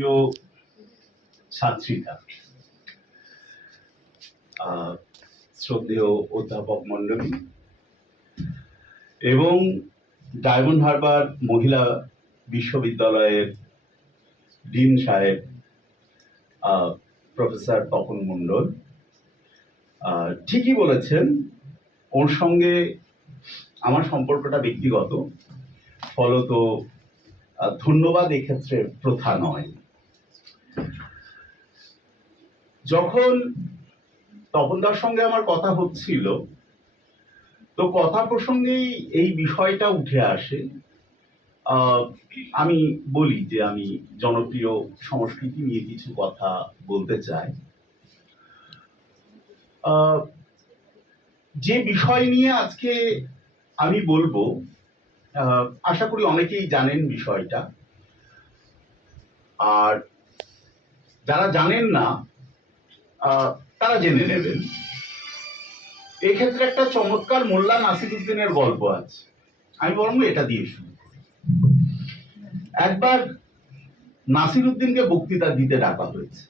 প্রিয় ছাত্রীরা, শ্রদ্ধেয় অধ্যাপক মন্ডলী এবং ডায়মন্ড হারবার মহিলা বিশ্ববিদ্যালয়ের ডিন সাহেব প্রফেসর তপন মণ্ডল ঠিকই বলেছেন, ওর সঙ্গে আমার সম্পর্কটা ব্যক্তিগত, ফলত ধন্যবাদ এক্ষেত্রে প্রথা নয়। যখন তপনদার সঙ্গে আমার কথা হচ্ছিল, তো কথা প্রসঙ্গেই এই বিষয়টা উঠে আসে। আমি বলি যে আমি জনপ্রিয় সংস্কৃতি নিয়ে কিছু কথা বলতে চাই। যে বিষয় নিয়ে আজকে আমি বলবো, আশা করি অনেকেই জানেন বিষয়টা, আর যারা জানেন না তারা জেনে নেবেন। এক্ষেত্রে একটা চমৎকার মোল্লা নাসিরুদ্দিনের গল্প আছে, আমি বরং এটা দিয়ে শুরু করি। একবার নাসিরুদ্দিনকে বক্তৃতা দিতে ডাকা হয়েছে।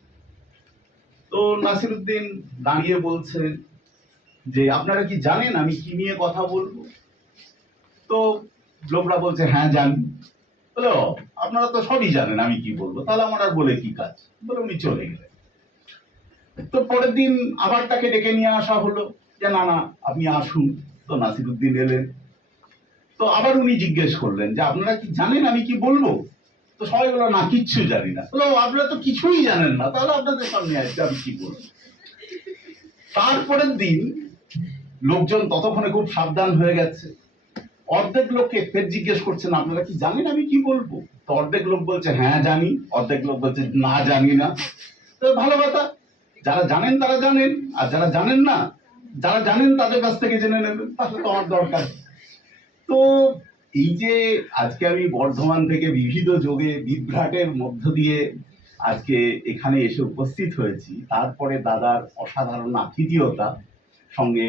তো নাসিরুদ্দিন দাঁড়িয়ে বলছেন যে আপনারা কি জানেন আমি কি নিয়ে কথা বলবো? তো লোকরা বলছে হ্যাঁ জানি। বলে ও, আপনারা তো সবই জানেন আমি কি বলবো, তাহলে আমার আর বলে কি কাজ, বলে উনি চলে গেলেন। তো পরের দিন আবার তাকে ডেকে নিয়ে আসা হলো যে না না আপনি আসুন। তো নাসিরুদ্দিন এলেন। তো আবার উনি জিজ্ঞেস করলেন যে আপনারা কি জানেন আমি কি বলবো? তো সবাই বললো না কিচ্ছু জানি না। বলো আপনারা তো কিছুই জানেন না, তাহলে আপনাদের সামনে আসছে আমি কি বলবো? তারপরের দিন লোকজন ততক্ষণে খুব সাবধান হয়ে গেছে। অর্ধেক লোককে ফের জিজ্ঞেস করছেন আপনারা কি জানেন আমি কি বলবো? তো অর্ধেক লোক বলছে হ্যাঁ জানি, অর্ধেক লোক বলছে না জানি না। তো ভালো কথা, যারা জানেন তারা জানেন, আর যারা জানেন না, যারা জানেন তাদের কাছ থেকে জেনে নেবেন, তাহলে তো আমার দরকার। তো এই যে আজকে আমি বর্ধমান থেকে বিবিধ যোগে বিভ্রাটের মধ্য দিয়ে আজকে এখানে এসে উপস্থিত হয়েছি, তারপরে দাদার অসাধারণ আতিথেয়তা, সঙ্গে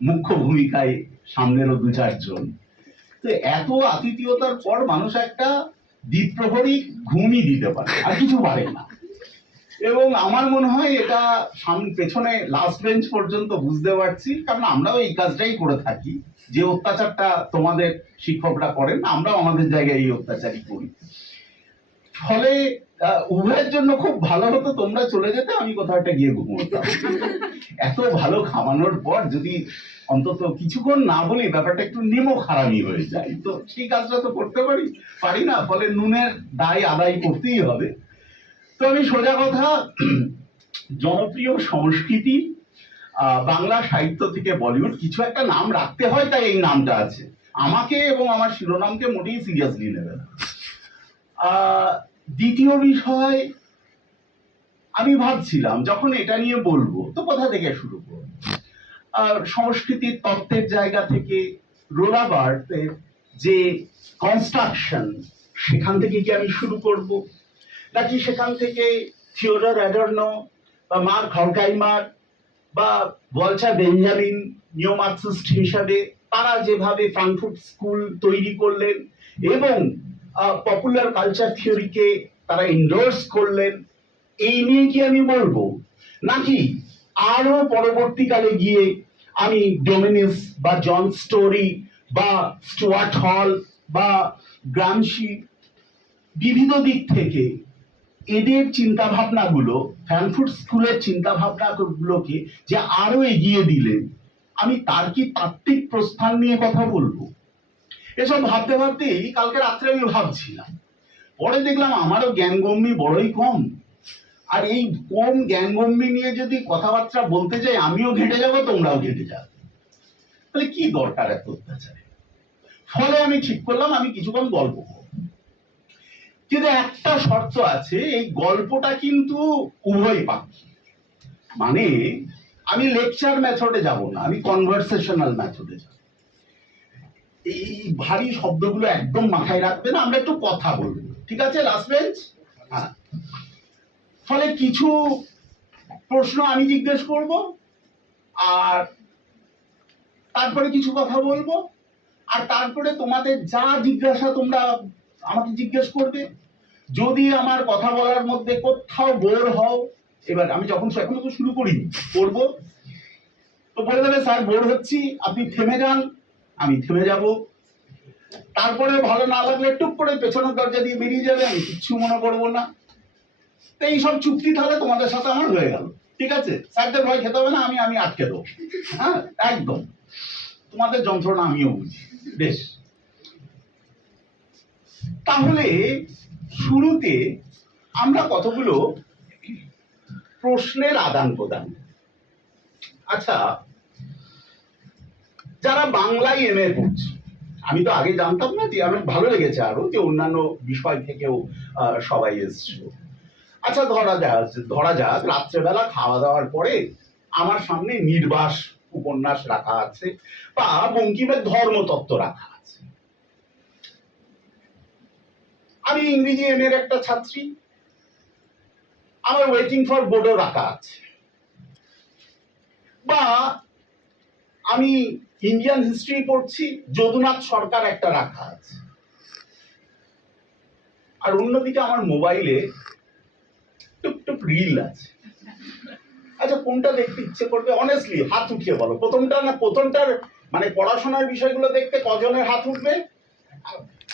মুখ্য ভূমিকায় সামনেরও দু চারজন। তো এত আতিথেয়তার পর মানুষ একটা দ্বিপ্রহরী ঘুমই দিতে পারে, আর কিছু পারে না। এবং আমার মনে হয় এটা সামনে পেছনে লাস্ট বেঞ্চ পর্যন্ত বুঝতে পারছি, কারণ আমরাও এই কাজটাই করে থাকি। যে অত্যাচারটা তোমাদের শিক্ষকরা করেন, আমরাও আমাদের জায়গায় এই অত্যাচারই করি। ফলে উভয়ের জন্য খুব ভালো হতো তোমরা চলে যেতে, আমি কোথাও একটা গিয়ে ঘুমোতাম। এত ভালো খাওয়ানোর পর যদি অন্তত কিছুক্ষণ না বলি, ব্যাপারটা একটু নিমক হারামি হয়ে যায়। তো সেই কাজটা তো করতে পারি না, ফলে নুনের দায় আদায় করতেই হবে। তো আমি সোজা কথা, জনপ্রিয় সংস্কৃতি, বাংলা সাহিত্য থেকে বলিউড, কিছু একটা নাম রাখতে হয়, তাই এই নামটা আছে। আমাকে এবং আমার শিরোনামকে মোটেই সিরিয়াসলি নেবে না। দ্বিতীয় বিষয়, আমি ভাবছিলাম যখন এটা নিয়ে বলবো তো কোথা থেকে শুরু করব। সংস্কৃতির তত্ত্বের জায়গা থেকে রোলাবার্থের যে কনস্ট্রাকশন, সেখান থেকে কি আমি শুরু করব, নাকি সেখান থেকে থিওডর অ্যাডর্নো বা মার্ক হর্খহাইমার বা ওয়াল্টার বেঞ্জামিন নিও মার্কসিস্ট হিসাবে তারা যেভাবে ফ্রাঙ্কফুর্ট স্কুল তৈরি করলেন এবং পপুলার কালচার থিওরিকে তারা এন্ডোর্স করলেন, এই নিয়ে কি আমি বলবো, নাকি আরো পরবর্তীকালে গিয়ে আমি ডোমিনিস বা জন স্টোরি বা স্টুয়ার্ট হল বা গ্রামশি, বিবিধ দিক থেকে এদের চিন্তা ভাবনাগুলো, ফ্রাঙ্কফুর্ট স্কুলের চিন্তা ভাবনাগুলোকে যে আরো এগিয়ে দিলেন, আমি তার কি তাত্ত্বিক প্রস্থান নিয়ে কথা বলবো? এসব ভাবতে ভাবতেই কালকে রাত্রে আমি ভাবছিলাম, পরে দেখলাম আমারও জ্ঞানগম্যি বড়ই কম। আর এই কম জ্ঞানগম্যি নিয়ে যদি কথাবার্তা বলতে যাই, আমিও ঘেঁটে যাবো, তোমরাও ঘেঁটে যাবে। তাহলে কি দরকার এত অত্যাচারে? ফলে আমি ঠিক করলাম আমি কিছুক্ষণ গল্প করব। কিন্তু একটা শর্ত আছে, এই গল্পটা কিন্তু উভয় পাখি। মানে আমি লেকচার মেথডে যাব না, আমি কনভারসেশনাল মেথডে যাব। এই ভারী শব্দগুলো একদম মাথায় রাখবে না, আমরা একটু কথা বলবো, ঠিক আছে? Last bench. হ্যাঁ, ফলে কিছু প্রশ্ন আমি জিজ্ঞেস করব, আর তারপরে কিছু কথা বলবো, আর তারপরে তোমাদের যা জিজ্ঞাসা তোমরা আমাকে জিজ্ঞেস করবে। যদি আমার কথা বলার মধ্যে কোথাও বোর হও, এবার আমি যখন এখনো তো শুরু করিনি, করবো, তো বলে দেবে স্যার বোর হচ্ছি, আপনি থেমে যান, আমি থেমে যাব। তারপরে ভালো না লাগলে টুক করে পেছনের দরজা দিয়ে বেরিয়ে যাবে, আমি কিচ্ছু মনে করবো না। তো এইসব চুক্তি তাহলে তোমাদের সাথে আমার হয়ে গেল, ঠিক আছে? স্যারদের ভয় খেতে হবে না, আমি আটকে দেবো। হ্যাঁ, একদম তোমাদের যন্ত্রণা আমিও বুঝি। বেশ, তাহলে শুরুতে আমরা কতগুলো প্রশ্নের আদান প্রদান। আচ্ছা, যারা বাংলায় এমএ পড়ছে, আমি তো আগে জানতাম না, যে আমার ভালো লেগেছে আরো যে অন্যান্য বিষয় থেকেও সবাই এসছিল। আচ্ছা, ধরা যাক রাত্রেবেলা খাওয়া দাওয়ার পরে আমার সামনে নির্বাস উপন্যাস রাখা আছে বা বঙ্কিমের ধর্মতত্ত্ব রাখা আছে। আমি ইংরেজি এম এর একটা ছাত্রী, আমার ওয়েটিং ফর বোর্ডও রাখা আছে। বা আমি ইন্ডিয়ান হিস্ট্রি পড়ছি, যদুনাথ সরকার একটা রাখা আছে। আর অন্যদিকে আমার মোবাইলে টুকটুক রিল আছে। আচ্ছা, কোনটা দেখতে ইচ্ছে করবে? অনেস্টলি হাত উঠিয়ে বলো। প্রথমটা না প্রথমটার মানে পড়াশোনার বিষয়গুলো দেখতে কজনের হাত উঠবে,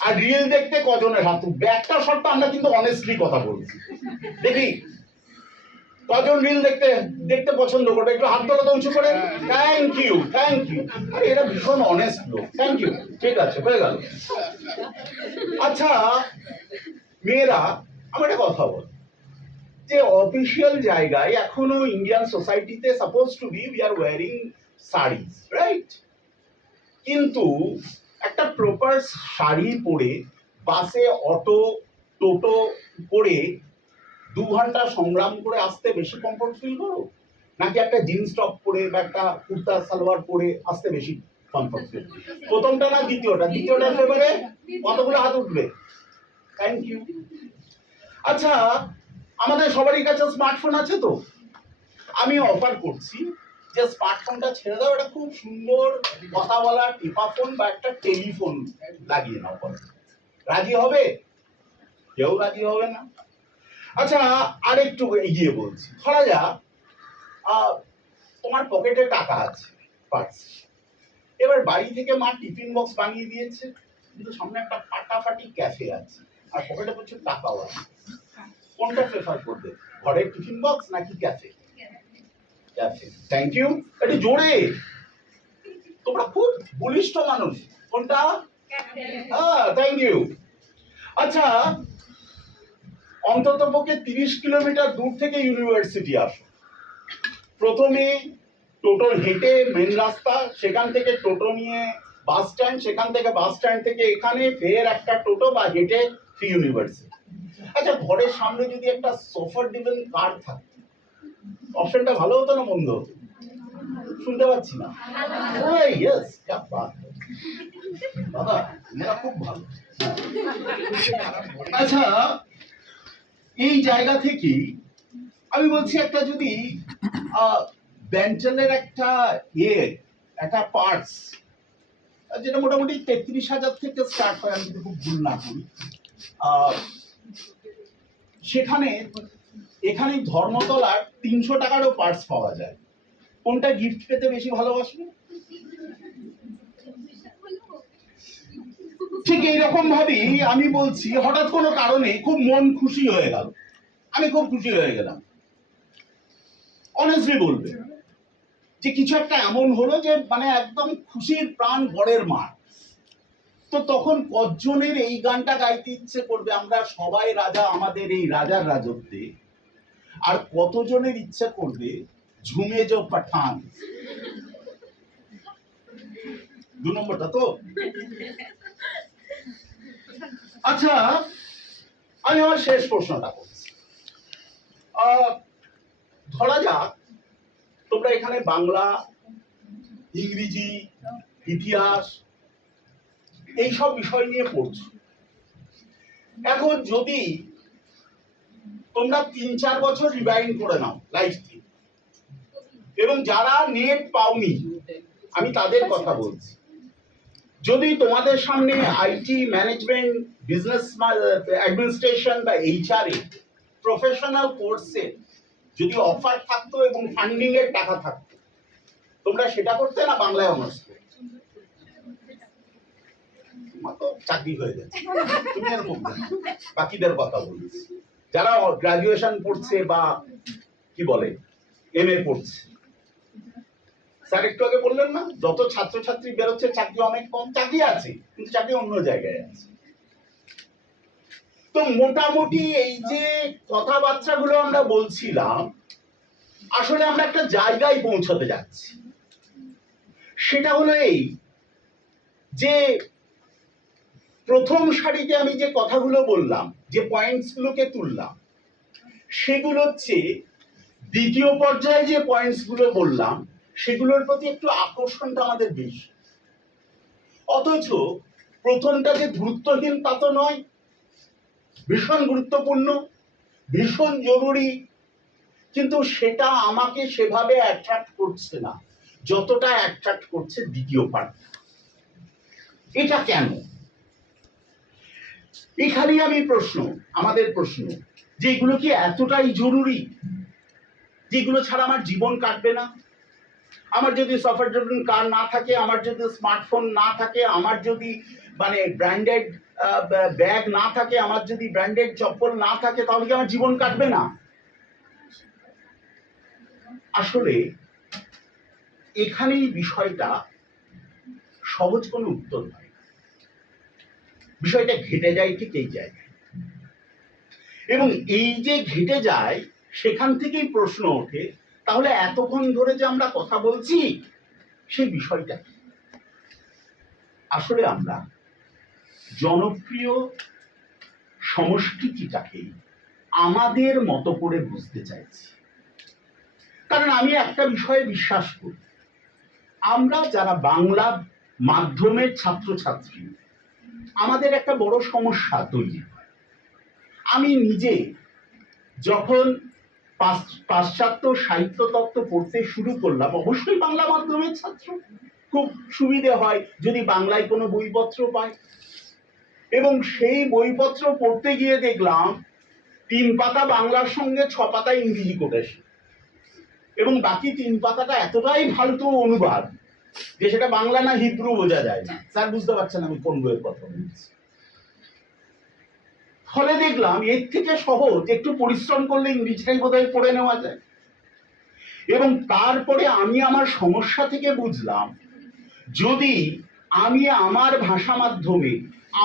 আর রিল দেখতে কজনের হাত উঠবে? একটা শর্ত, আমরা কিন্তু অনেস্টলি কথা বলছি। দেখি কজন রিল দেখতে দেখতে পছন্দ করবে, একটু হাত তোলা তো উঁচু করে। Thank you, thank you. আরে এরা ভীষণ অনেস্ট লোক। থ্যাংক ইউ, ঠিক আছে, হয়ে গেল। আচ্ছা মেয়েরা, আমার একটা কথা বল, যে অফিসিয়াল জায়গায় এখনো ইন্ডিয়ান সোসাইটিতে suppose to be we are wearing saris, right? কিন্তু একটা প্রপার শাড়ি পরে বাসে, অটো, টোটো করে 2 ঘন্টা সংগ্রাম করে আসতে বেশি কমফোর্ট ফিল করো, নাকি একটা জিন্স টপ পরে বা একটা কুর্তা সালোয়ার পরে আসতে বেশি কমফোর্ট ফিল? প্রথমটা না দ্বিতীয়টা? দ্বিতীয়টা ফেভারে? কতগুলো হাত উঠবে? Thank you. আচ্ছা, আমাদের সবারই কাছে স্মার্টফোন আছে তো? আমি অফার করছি যে স্মার্টফোনটা ছেড়ে দাও, এটা খুব সুন্দর কথা বলা টিপা ফোন বা একটা টেলিফোন লাগিয়ে নাও। রাজি হবে? কেউ রাজি হবে না। আচ্ছা, আরেকটু এগিয়ে বলছি, ধরা যাক তোমার পকেটে টাকা আছে, পার্স। এবার বাড়ি থেকে মা টিফিন বক্স বানিয়ে দিয়েছে, কিন্তু সামনে একটা ফাটাফাটি ক্যাফে আছে আর পকেটে প্রচুর টাকাও আছে। কোনটা প্রেফার করবে, ঘরের টিফিন বক্স নাকি ক্যাফে? ক্যাফে। থ্যাংক ইউ, একটু জোরে, তোমরা খুব বলিষ্ঠ মানুষ। কোনটা? হ্যাঁ, থ্যাংক ইউ। আচ্ছা, অন্ততপক্ষে 30 কিলোমিটার দূর থেকে ইউনিভার্সিটি আসো, প্রথমে টোটো হেঁটে মেন রাস্তা, সেখান থেকে টোটো নিয়ে বাস স্ট্যান্ড, সেখান থেকে বাস স্ট্যান্ড থেকে এখানে ফের একটা টোটো বা হেঁটে ইউনিভার্সিটি। আচ্ছা, ঘরের সামনে যদি একটা সোফার ডিভেন কার থাকে, অপশনটা ভালো হতো না মন্দ হতো? শুনতে পাচ্ছি না। ইয়েস, দাদা এরা খুব ভালো। আচ্ছা, এই জায়গা থেকে আমি বলছি, একটা যদি বেঞ্চেলের একটা একটা পার্টস, যেটা মোটামুটি 33,000 থেকে স্টার্ট হয়, আমি যদি খুব ভুল না করি, সেখানে এখানে ধর্মতলার 300 টাকারও পার্টস পাওয়া যায়। কোনটা গিফট পেতে বেশি ভালোবাসবে? ঠিক এইরকম ভাবেই আমি বলছি, হঠাৎ কোনো কারণে খুব মন খুশি হয়ে গেল, আমি খুব খুশি হয়ে গেলাম, অনেস্টলি বলবে যে কিছু একটা এমন হলো যে মানে একদম খুশির প্রাণ বরের মা। তো তখন কজনের এই গানটা গাইতে ইচ্ছে করবে, আমরা সবাই রাজা আমাদের এই রাজার রাজত্বে, আর কতজনের ইচ্ছে করবে ঝুমে যো পাঠান? 2 নম্বরটা তো। আচ্ছা, আমি আমার শেষ প্রশ্নটা করছি। ধরা যাক তোমরা এখানে বাংলা, ইংরেজি, ইতিহাস এইসব বিষয় নিয়ে পড়ছো। এখন যদি তোমরা 3-4 বছর রিভাইন্ড করে নাও লাইফ থেকে, এবং যারা নেট পাওনি আমি তাদের কথা বলছি, যদি তোমাদের সামনে আইটি ম্যানেজমেন্ট বিজনেস অ্যাডমিনিস্ট্রেশন বা এইচআরএ প্রফেশনাল কোর্সে যদি অফার থাকতো এবং ফান্ডিং এর টাকা থাকতো, তোমরা সেটা করতে না বাংলায় অনার্স করতে? তোমার তো চাকরি হয়ে যাচ্ছে। তুমি এরকম না, বাকিদের কথা বলছি যারা গ্রাজুয়েশন পড়ছে বা কি বলে এমএ পড়ছে। স্যার একটু আগে বললেন না, যত ছাত্রছাত্রী বেরোচ্ছে চাকরি অনেক কম। চাকরি আছে কিন্তু চাকরি অন্য জায়গায় আছে। তো মোটামুটি এই যে কথাবার্তাগুলো আমরা বলছিলাম, আসলে আমরা একটা জায়গায় পৌঁছাতে যাচ্ছি। সেটা হলো এই যে প্রথম সারিতে আমি যে কথাগুলো বললাম, যে পয়েন্টস গুলোকে তুললাম, সেগুলো হচ্ছে দ্বিতীয় পর্যায়ে যে পয়েন্টস গুলো বললাম সেগুলোর প্রতি একটু আকর্ষণটা আমাদের বেশি। অথচ প্রথমটা যে গুরুত্বহীন তা তো নয়, ভীষণ গুরুত্বপূর্ণ, ভীষণ জরুরি, কিন্তু সেটা আমাকে সেভাবে অ্যাট্রাক্ট করছে না যতটা অ্যাট্রাক্ট করছে দ্বিতীয় পার্ট। এটা কেন? এখানেই আমি আমাদের প্রশ্ন যে এগুলো কি এতটাই জরুরি যেগুলো ছাড়া আমার জীবন কাটবে না? আমার যদি সফটওয়্যার ড্রিভেন কার না থাকে, আমার যদি স্মার্টফোন না থাকে, আমার যদি মানে ব্র্যান্ডেড ব্যাগ না থাকে, আমার যদি ব্র্যান্ডেড চপ্পল না থাকে, তাহলে কি আমার জীবন কাটবে না? আসলে এখানেই বিষয়টা সহজ কোনো উত্তর নয়, বিষয়টা ঘেটে যায় ঠিক এই জায়গায়। এবং এই যে ঘেটে যায় সেখান থেকেই প্রশ্ন ওঠে, তাহলে এতক্ষণ ধরে যে আমরা কথা বলছি সেই বিষয়টা কি? আসলে আমরা জনপ্রিয় সংস্কৃতিটাকে আমাদের মতো করে বুঝতে চাইছি। কারণ আমি একটা বিষয়ে বিশ্বাস করি, আমরা যারা বাংলা মাধ্যমের ছাত্রছাত্রী, আমাদের একটা বড় সমস্যা তৈরি হয়। আমি নিজে যখন পাশ্চাত্য সাহিত্য তত্ত্ব পড়তে শুরু করলাম, অবশ্যই বাংলা মাধ্যমের ছাত্র, খুব সুবিধে হয় যদি বাংলায় কোনো বইপত্র পায়। এবং সেই বইপত্র পড়তে গিয়ে দেখলাম 3 পাতা বাংলার সঙ্গে 6 পাতা ইংরেজি কোটেশন, এবং বাকি 3 পাতাটা এতটাই ফালতু অনুবাদ যে সেটা বাংলা না হিব্রু বোঝা যায় না। স্যার বুঝতে পারছেন আমি কোন বইয়ের কথা বলছি। ফলে দেখলাম এর থেকে সহজ একটু পরিশ্রম করলে ইংরেজিটাই বোধহয় পড়ে নেওয়া যায়। এবং তারপরে আমি আমার সমস্যা থেকে বুঝলাম, যদি আমি আমার ভাষা মাধ্যমে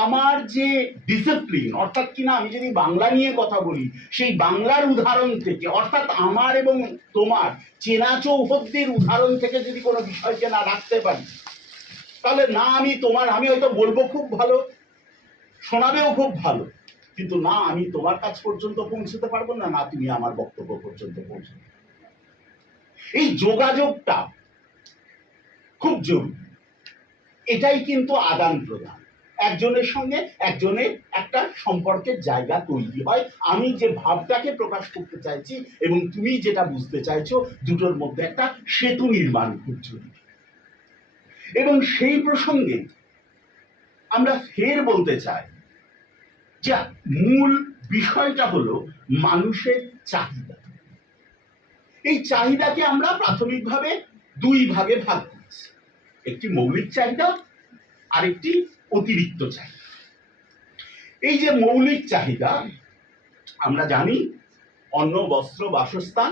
আমার যে ডিসিপ্লিন, অর্থাৎ কিনা আমি যদি বাংলা নিয়ে কথা বলি, সেই বাংলার উদাহরণ থেকে, অর্থাৎ আমার এবং তোমার চেনা চৌহদ্দির উদাহরণ থেকে যদি কোনো বিষয়কে না রাখতে পারি, তাহলে না আমি হয়তো বলবো খুব ভালো, শোনাবেও খুব ভালো, কিন্তু না আমি তোমার কাছ পর্যন্ত পৌঁছতে পারবো না, না তুমি আমার বক্তব্য পর্যন্ত পৌঁছতে। এই যোগাযোগটা খুব জরুরি। এটাই কিন্তু আদান প্রদান, একজনের সঙ্গে একজনের একটা সম্পর্কের জায়গা তৈরি হয়। আমি যে ভাবটাকে প্রকাশ করতে চাইছি এবং তুমি যেটা বুঝতে চাইছো, দুটোর মধ্যে একটা সেতু নির্মাণ খুব জরুরি। এবং সেই প্রসঙ্গে আমরা ফের বলতে চাই যে মূল বিষয়টা হলো মানুষের চাহিদা। এই চাহিদাকে আমরা প্রাথমিকভাবে 2 ভাগে ভাগ করছি, একটি মৌলিক চাহিদা আর একটি অতিরিক্ত চাহিদা। এই যে মৌলিক চাহিদা, আমরা জানি অন্ন, বস্ত্র, বাসস্থান,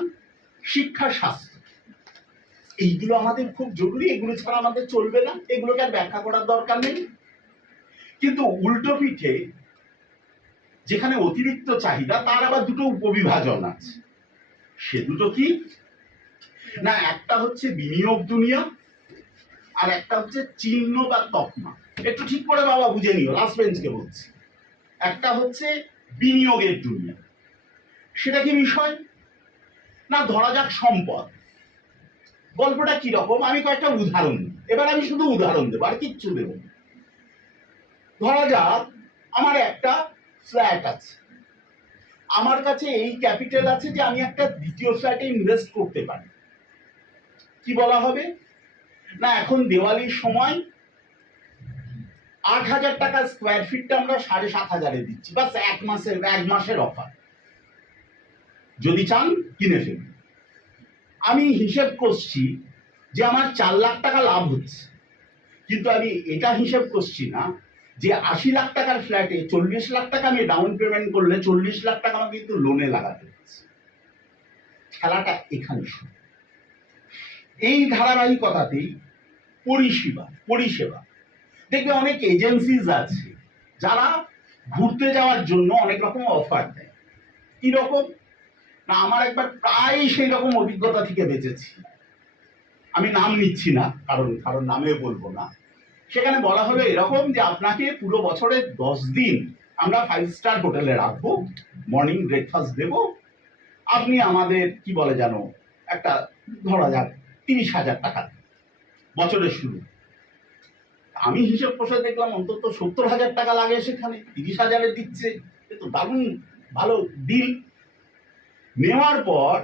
শিক্ষা, স্বাস্থ্য, এইগুলো আমাদের খুব জরুরি, এগুলো ছাড়া আমাদের চলবে না, এগুলোকে আর ব্যাখ্যা করার দরকার নেই। কিন্তু উল্টো পিঠে যেখানে অতিরিক্ত চাহিদা, তার আবার দুটো উপবিভাজন আছে। সে দুটো কি না, একটা হচ্ছে বিনিয়োগ দুনিয়া, আর একটা হচ্ছে চিহ্ন বা তকমা। একটু ঠিক করে বাবা বুঝে নিও, লাস্ট বেঞ্চকে বলছি। একটা হচ্ছে বিনিয়োগের দুনিয়া। সেটা কি বিষয় না, ধরা যাক সম্পদ। গল্পটা কি রকম, আমি কয়েকটা উদাহরণ দিই, এবার আমি শুধু উদাহরণ দেবো আর কিচ্ছু দেব না। ধরা যাক আমার একটা ফ্ল্যাট আছে, আমার কাছে এই ক্যাপিটাল আছে যে আমি একটা দ্বিতীয় ফ্ল্যাটে ইনভেস্ট করতে পারি। কি বলা হবে না, এখন দিওয়ালির সময় 8,000 টাকা স্কোয়ার ফিটটা আমরা 7,500-এ দিচ্ছি, বাস এক মাসের অফার। যদি চান কিনে ফেলুন। আমি হিসেব করছি যে আমার 4 লাখ টাকা লাভ হচ্ছে, কিন্তু আমি এটা হিসেব করছি না যে 80 লাখ টাকার ফ্ল্যাটে 40 লাখ টাকা আমি ডাউন পেমেন্ট করলে 40 লাখ টাকা আমাকে কিন্তু লোনে লাগাতে হচ্ছে। খেলাটা এখানে শুরু। এই ধারাবাহিকতাতেই পরিষেবা দেখবে অনেক এজেন্সিজ আছে যারা ঘুরতে যাওয়ার জন্য অনেক রকম অফার দেয়। কি রকম না, আমার একবার প্রায় সেই রকম অভিজ্ঞতা থেকে বেঁচেছি। আমি নাম নিচ্ছি না, কারণ নামে বলবো না। সেখানে বলা হলো এরকম যে আপনাকে পুরো বছরে 10 দিন আমরা 5 স্টার হোটেলে রাখবো, মর্নিং ব্রেকফাস্ট দেব, আপনি আমাদের কি বলে জানো একটা ধরা যাক 30,000 টাকা বছরের শুরু। আমি হিসেব কষে দেখলাম অন্তত 70,000 টাকা লাগে, সেখানে 30,000-এ দিচ্ছে। তো দারুণ ভালো ডিল। নেওয়ার পর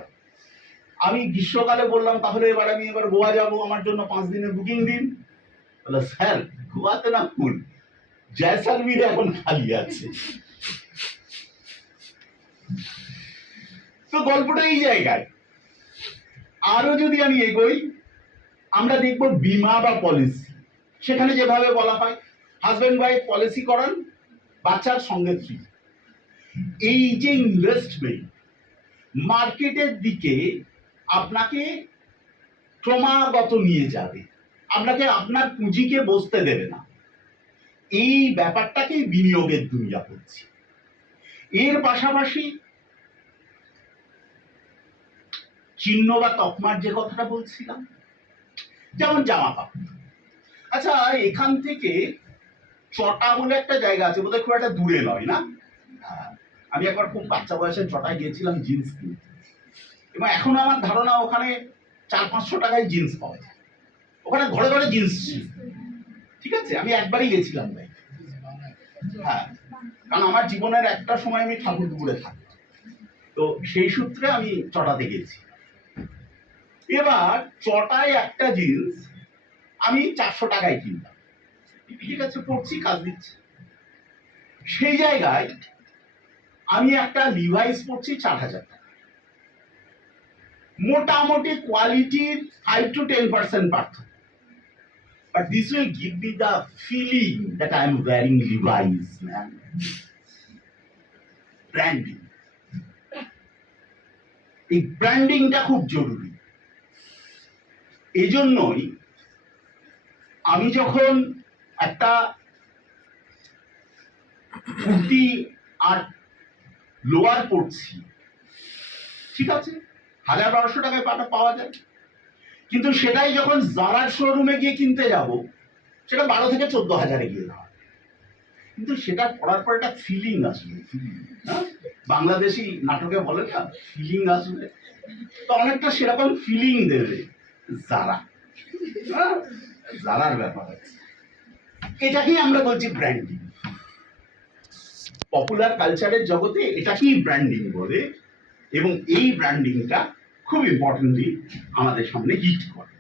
আমি গ্রীষ্মকালে বললাম তাহলে আমি এবার গোয়া যাব, আমার জন্য 5 দিনের বুকিং দিন। বলে স্যার গোয়াতে না ফুল, জয়সালমীরে এখন খালি আছে। তো গল্পটা এই জায়গায়। আরো যদি আমি এগোই, আমরা দেখবো বীমা বা পলিসি। সেখানে যেভাবে বলা হয় হাজবেন্ড ওয়াইফ পলিসি করান, বাচ্চার সঙ্গে ফ্রি। এই যে ইনভেস্টমেন্ট মার্কেটের দিকে আপনাকে ক্রমাগত নিয়ে যাবে, আপনাকে আপনার পুঁজিকে বসতে দেবে না, এই ব্যাপারটাকেই বিনিয়োগের দুনিয়া করছে। এর পাশাপাশি চিহ্ন বা তকমার যে কথাটা বলছিলাম, যেমন জামা কাপড়। আচ্ছা, এখান থেকে চটা বলে একটা জায়গা আছে, বোধহয় খুব একটা দূরে নয় না? আমি একবার খুব বাচ্চা বয়সে চটায় গিয়েছিলাম জিন্স কিনতে, এবং এখন আমার ধারণা ওখানে 400-500 টাকায় জিন্স পাওয়া যায়। ওখানে ঘরে ঘরে জিন্স ছিল। ঠিক আছে, আমি একবারই গেছিলাম ভাই। হ্যাঁ, কারণ আমার জীবনের একটা সময় আমি ঠাকুরপুকুরে থাকি, তো সেই সূত্রে আমি চটাতে গেছি। এবার চটায় একটা জিন্স আমি 400 টাকায় কিনলাম। ঠিক আছে, পড়ছি, কাজ দিচ্ছে। সেই জায়গায় আমি একটা লিভাইস পড়ছি 4,000 টাকা। মোটামুটি কোয়ালিটির 5 to 10% পার্থক্য। But this will give me the feeling that I am wearing Levi's, man. Branding. এই ব্র্যান্ডিংটা খুব জরুরি। এই জন্যই আমি যখন একটা কুর্তি আর লোয়ার পড়ছি, ঠিক আছে 1,000-1,200 টাকায় পাওয়া যায়, কিন্তু সেটাই যখন জারার শোরুমে গিয়ে কিনতে যাব, সেটা 12 থেকে 14,000-এ গিয়ে দাঁড়াবে। কিন্তু সেটা পড়ার পর একটা ফিলিং আসবে, বাংলাদেশি নাটকে বলে না ফিলিং আসবে, তো অনেকটা সেরকম ফিলিং দেবে জারা। জারার ব্যাপার আছে, এটাকেই আমরা বলছি ব্র্যান্ডিং। পপুলার কালচারের জগতে এটাকেই ব্র্যান্ডিং বলে, এবং এই ব্র্যান্ডিংটা খুব ইম্পর্টেন্টলি আমাদের সামনে হিট করে।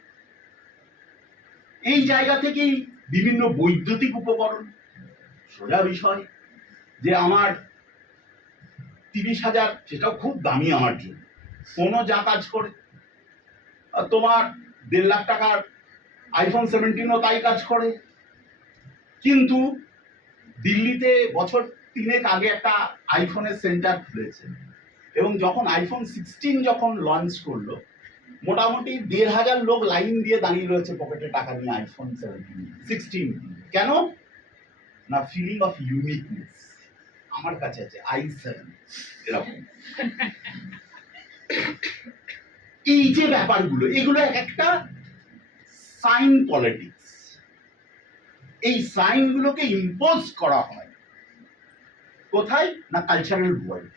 এই জায়গা থেকেই বিভিন্ন বৈদ্যুতিক উপকরণ, সোজা বিষয় যে আমার 30,000, সেটাও খুব দামি আমার জন্য, কোনো যা কাজ করে। তোমার 1.5 লাখ টাকার আইফোন 17ও তাই কাজ করে। কিন্তু দিল্লিতে বছর 3 আগে একটা আইফোনের সেন্টার খুলেছে, এবং যখন আইফোন 16 যখন লঞ্চ করলো, মোটামুটি 1,500 লোক লাইন দিয়ে দাঁড়িয়ে রয়েছে পকেটে টাকা নিয়ে আইফোন 16। কেন না, ফিলিং অফ ইউনিকনেস আমার কাছে আছে i7 এরকম। এই যে ব্যাপারগুলো, এগুলো একটা সাইন পলিটিক্স। এই সাইনগুলোকে ইম্পোজ করা হয় কোথায় না, কালচারাল ওয়ার্ল্ড,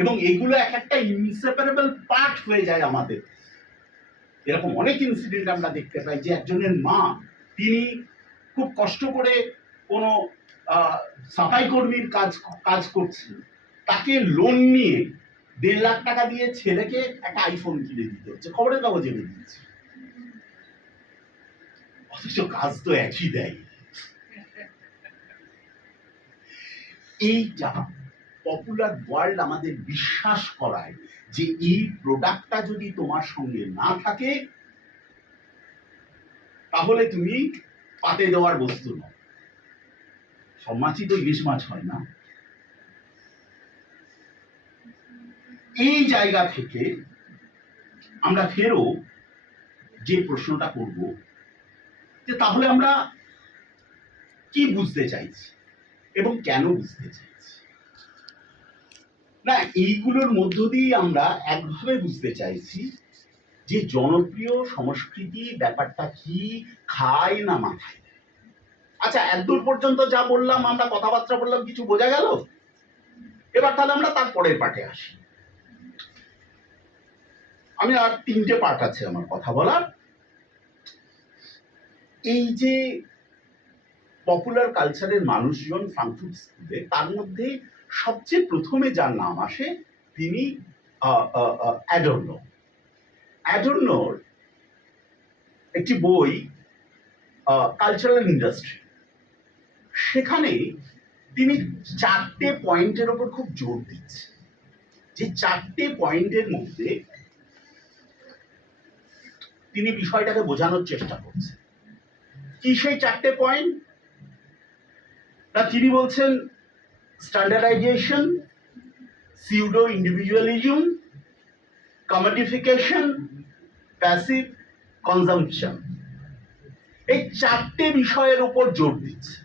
এবং এগুলো একটা ইনসেপারেবল পার্ট হয়ে যায় আমাদের। এরকম অনেক ইনসিডেন্ট আমরা দেখতে পাই যে একজনের মা, তিনি খুব কষ্ট করে কোনো সাফাই কর্মীর কাজ করছেন, তাকে লোন নিয়ে 1.5 লাখ টাকা দিয়ে ছেলেকে একটা আইফোন কিনে দিতে হচ্ছে, খবরের কাগজে বেরিয়েছে। অথচ কাজ তো একই দেয়। এইটা পপুলার ওয়ার্ল্ড আমাদের বিশ্বাস করায় যে এই প্রোডাক্টটা যদি তোমার সঙ্গে না থাকে তাহলে তুমি পাতে দেওয়ার বস্তু নও। সব মাছই তো ইলিশ মাছ হয় না। এই জায়গা থেকে আমরা ফেরও যে প্রশ্নটা করব যে তাহলে আমরা কি বুঝতে চাইছি এবং কেন বুঝতে চাইছি। না, এইগুলোর মধ্য দিয়ে আমরা একভাবে বুঝতে চাইছি যে জনপ্রিয় সংস্কৃতি ব্যাপারটা কি, খায় না মাথায়। আচ্ছা, এতদূর পর্যন্ত যা বললাম, আমরা কথাবার্তা বললাম, কিছু বোঝা গেল? এবার তাহলে আমরা তার পরের পার্টে আসি। আমি আর 3টে পার্ট আছে আমার কথা বলার। এই যে পপুলার কালচারের মানুষজন ফ্রাঙ্কফুর্ট স্কুলে, তার মধ্যে সবচেয়ে প্রথমে যার নাম আসে তিনি অ্যাডর্নো। অ্যাডর্নোর একটি বই কালচারাল ইন্ডাস্ট্রি, সেখানে তিনি 4টে পয়েন্টের ওপর খুব জোর দিচ্ছে। যে 4টে পয়েন্টের মধ্যে তিনি বিষয়টাকে বোঝানোর চেষ্টা করছেন। কি সেই 4টে পয়েন্ট? না, তিনি বলছেন standardisation, pseudo individualism, commodification, passive consumption. এই 4টে বিষয়ের উপর জোর দিচ্ছে।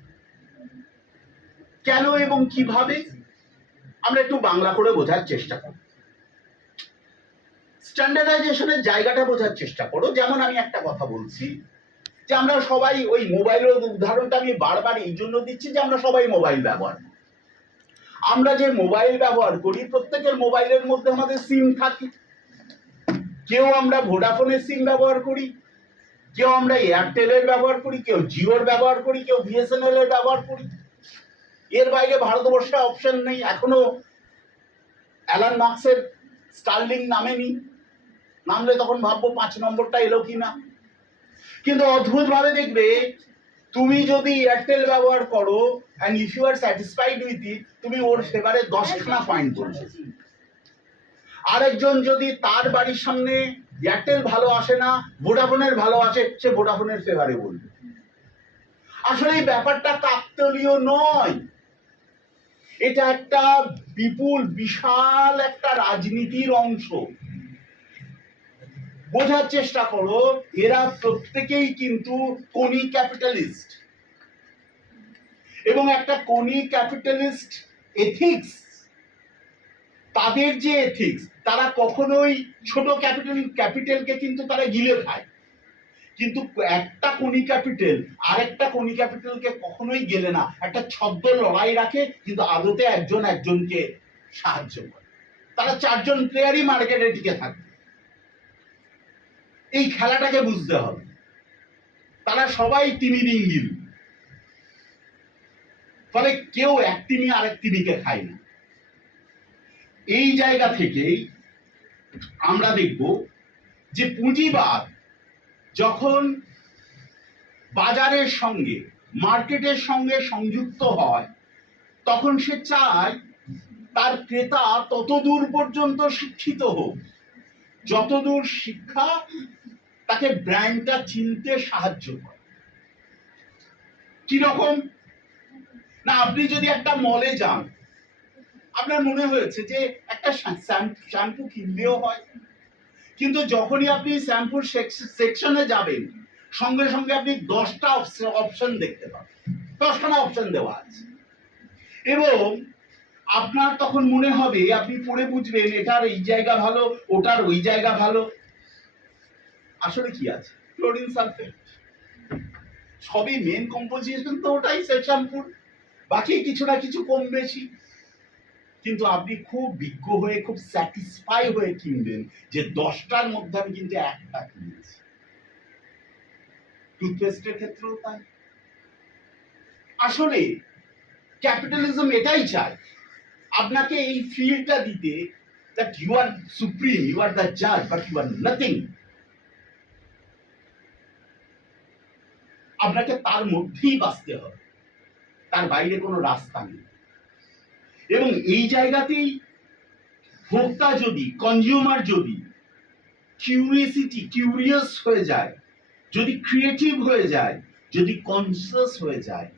কেন এবং কিভাবে আমরা একটু বাংলা করে বোঝার চেষ্টা করি। স্ট্যান্ডার্ডাইজেশনের জায়গাটা বোঝার চেষ্টা করো। যেমন আমি একটা কথা বলছি যে আমরা সবাই, ওই মোবাইলের উদাহরণটা আমি বারবার এই জন্য দিচ্ছি যে আমরা সবাই মোবাইল ব্যবহার করি। আমরা যে মোবাইল ব্যবহার করি, প্রত্যেকের মোবাইলের মধ্যে আমাদের সিম থাকে। কেউ আমরা ভোডাফোনের সিম ব্যবহার করি, কেউ আমরা এয়ারটেলের ব্যবহার করি, কেউ জিওর ব্যবহার করি, কেউ বিএসএনএল এর ব্যবহার করি। এর বাইরে ভারতবর্ষে অপশন নেই। এখনো অ্যালান মার্কসের স্টার্লিং নামেনি, নামলে তখন ভাববো 5 নম্বরটা এলো কিনা। কিন্তু অদ্ভুত ভাবে দেখবে, তুমি যদি এয়ারটেল ব্যবহার করো and if you are satisfied with it, তুমি ওর ফেভারে 10খানা পয়েন্ট বলছো। আরেকজন যদি তার বাড়ির সামনে এয়ারটেল ভালো আসে না, ভোডাফোনের ভালো আসে, সে ভোডাফোনের ফেভারে বলবে। আসলে এই ব্যাপারটা কাকতালীয় নয়, এটা একটা বিপুল বিশাল একটা রাজনীতির অংশ। বোঝার চেষ্টা করো, এরা প্রত্যেকেই কিন্তু কোনি ক্যাপিটালিস্ট, এবং একটা কোনি ক্যাপিটালিস্ট এথিক্স, তাদের যে এথিক্স, তারা কখনোই ছোট ক্যাপিটালকে কিন্তু তারা গিলে খায়, কিন্তু একটা কোনি ক্যাপিটাল আরেকটা কোনি ক্যাপিটালকে কখনোই গেলে না। একটা ছদ্ম লড়াই রাখে, কিন্তু আদতে একজন একজনকে সাহায্য করে। তারা 4জন প্লেয়ারই মার্কেটে টিকে থাকবে। এই খেলাটাকে বুঝতে হবে। তারা সবাই তিমির ইঙ্গিল, ফলে কেউ এক তিমি আরেক তিমিকে খায় না। এই জায়গা থেকেই আমরা দেখব যে পুঁজিবাদ যখন বাজারের সঙ্গে, মার্কেটের সঙ্গে সংযুক্ত হয়, তখন সে চায় তার ক্রেতা ততদূর পর্যন্ত শিক্ষিত হোক যতদূর শিক্ষা তাকে ব্র্যান্ডটা চিনতে সাহায্য করে। কিরকম না, আপনি যদি একটা মলে যান, আপনার মনে হয়েছে যে একটা শ্যাম্পু কিনলেও হয়, কিন্তু যখনই আপনি শ্যাম্পুর সেকশনে যাবেন, সঙ্গে সঙ্গে আপনি 10টা অপশন দেখতে পাবেন, 10খানা অপশন দেওয়া আছে, এবং আপনার তখন মনে হবে, আপনি পড়ে বুঝবেন এটার এই জায়গা ভালো, ওটার ওই জায়গা ভালো। আসলে কি আছে? ক্লোরিন সালফেট, সবই মেন কম্পোজিশন তো ওটাই শ্যাম্পুর, বাকি কিছু না কিছু কম বেশি। কিন্তু আপনি খুব বিজ্ঞ হয়ে, খুব স্যাটিসফাই হয়ে কিনবেন যে 10টার মধ্যে আমি কিন্তু একটা কিনেছি। টুথপেস্টের ক্ষেত্রেও তাই। আসলে ক্যাপিটালিজম এটাই চায়, আপনাকে এই ফিলটা দিতে that you are supreme, you are the judge, but you are nothing. আপনাকে তার মধ্যেই বাঁচতে হবে, তার বাইরে কোনো রাস্তা নেই। এবং এই জায়গাতেই ভোক্তা যদি, কনজিউমার যদি কিউরিয়াস হয়ে যায়, যদি ক্রিয়েটিভ হয়ে যায়, যদি কনসিয়াস হয়ে যায়,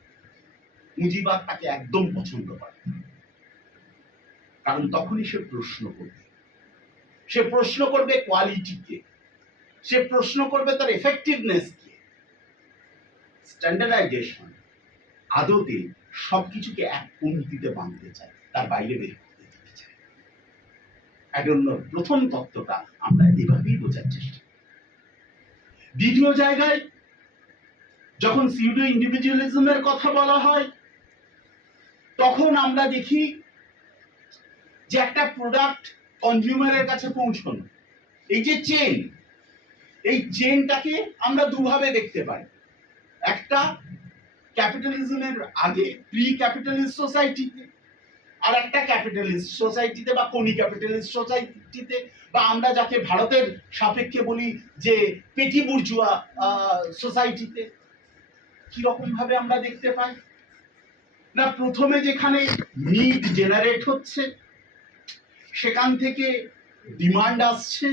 পুঁজিবাদ তাকে একদম পছন্দ করে। কারণ তখনই সে প্রশ্ন করবে, সে প্রশ্ন করবে কোয়ালিটিকে, সে প্রশ্ন করবে তার এফেক্টিভনেস কে। স্ট্যান্ডার্ডাইজেশন আদতে সবকিছুকে এক পংক্তিতে বাঁধতে চায়, তার বাইরে বের করতে দিতে চায়। প্রথম তত্ত্বটা আমরা এভাবেই বোঝার চেষ্টা করি। দ্বিতীয় জায়গায় যখন সিউডো ইন্ডিভিজুয়ালিজমের কথা বলা হয়, তখন আমরা দেখি যে একটা প্রোডাক্ট কনজিউমারের কাছে পৌঁছানো, এই যে চেন, এই চেনটাকে আমরা দুভাবে দেখতে পাই। একটা ক্যাপিটালিজমের আগে প্রি ক্যাপিটালিস্ট সোসাইটিতে, আর একটা ক্যাপিটালিস্ট সোসাইটিতে বা কোনি ক্যাপিটালিস্ট সোসাইটিতে, বা আমরা যাকে ভারতের সাপেক্ষে বলি যে পেটি বুর্জুয়া সোসাইটিতে। কিরকম ভাবে আমরা দেখতে পাই না, প্রথমে যেখানে নিড জেনারেট হচ্ছে, সেখান থেকে ডিমান্ড আসছে,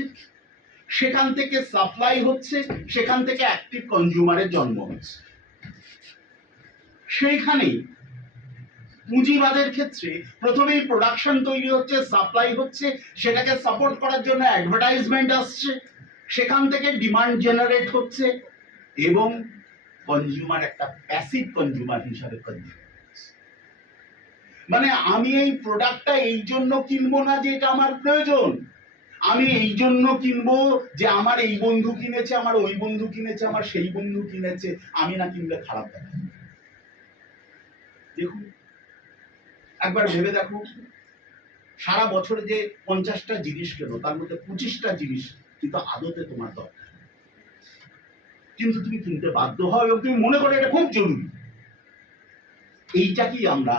সেখান থেকে সাপ্লাই হচ্ছে, সেখান থেকে অ্যাক্টিভ কনজিউমারের জন্ম হচ্ছে। সেইখানেই পুঁজিবাদের ক্ষেত্রে প্রথমেই প্রোডাকশন তৈরি হচ্ছে, সাপ্লাই হচ্ছে, সেটাকে সাপোর্ট করার জন্য অ্যাডভার্টাইজমেন্ট আসছে, সেখান থেকে ডিমান্ড জেনারেট হচ্ছে, এবং কনজিউমার একটা প্যাসিভ কনজিউমার হিসাবে কনজিউম। মানে আমি এই প্রোডাক্টটা এই জন্য কিনবো না যে এটা আমার প্রয়োজন, আমি এই জন্য কিনবো যে আমার এই বন্ধু কিনেছে, আমার ওই বন্ধু কিনেছে, আমার সেই বন্ধু কিনেছে, আমি না কিনলে খারাপ দেখায়। দেখুন, একবার ভেবে দেখো, সারা বছরে যে 50টা জিনিস কেনো, তার মধ্যে 25টা জিনিস কিন্তু আদতে তোমার দরকার, কিন্তু তুমি কিনতে বাধ্য হও এবং তুমি মনে করো এটা খুব জরুরি। এইটাকেই আমরা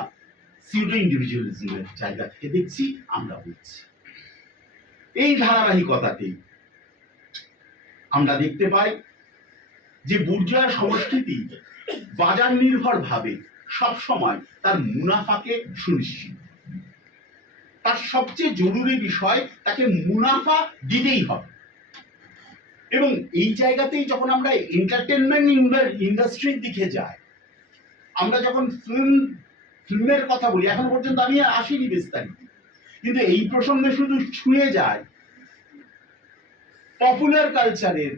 সিউডো ইন্ডিভিজুয়ালিজমের জায়গা থেকে দেখছি, আমরা বুঝছি। এই ধারাবাহিকতাতেই আমরা দেখতে পাই যে বুর্জোয়া সংস্কৃতি বাজার নির্ভর ভাবে সবসময় তার মুনাফাকে সুনিশ্চিত, তার সবচেয়ে জরুরি বিষয় তাকে মুনাফা দিতেই হবে। এবং এই জায়গাতেই যখন আমরা এন্টারটেনমেন্ট ইন্ডাস্ট্রির দিকে যাই, আমরা যখন ফিল্মের কথা বলি, এখন পর্যন্ত আমি আসিনি বিস্তারিত, কিন্তু এই প্রসঙ্গে শুধু ছুঁয়ে যায় পপুলার কালচারের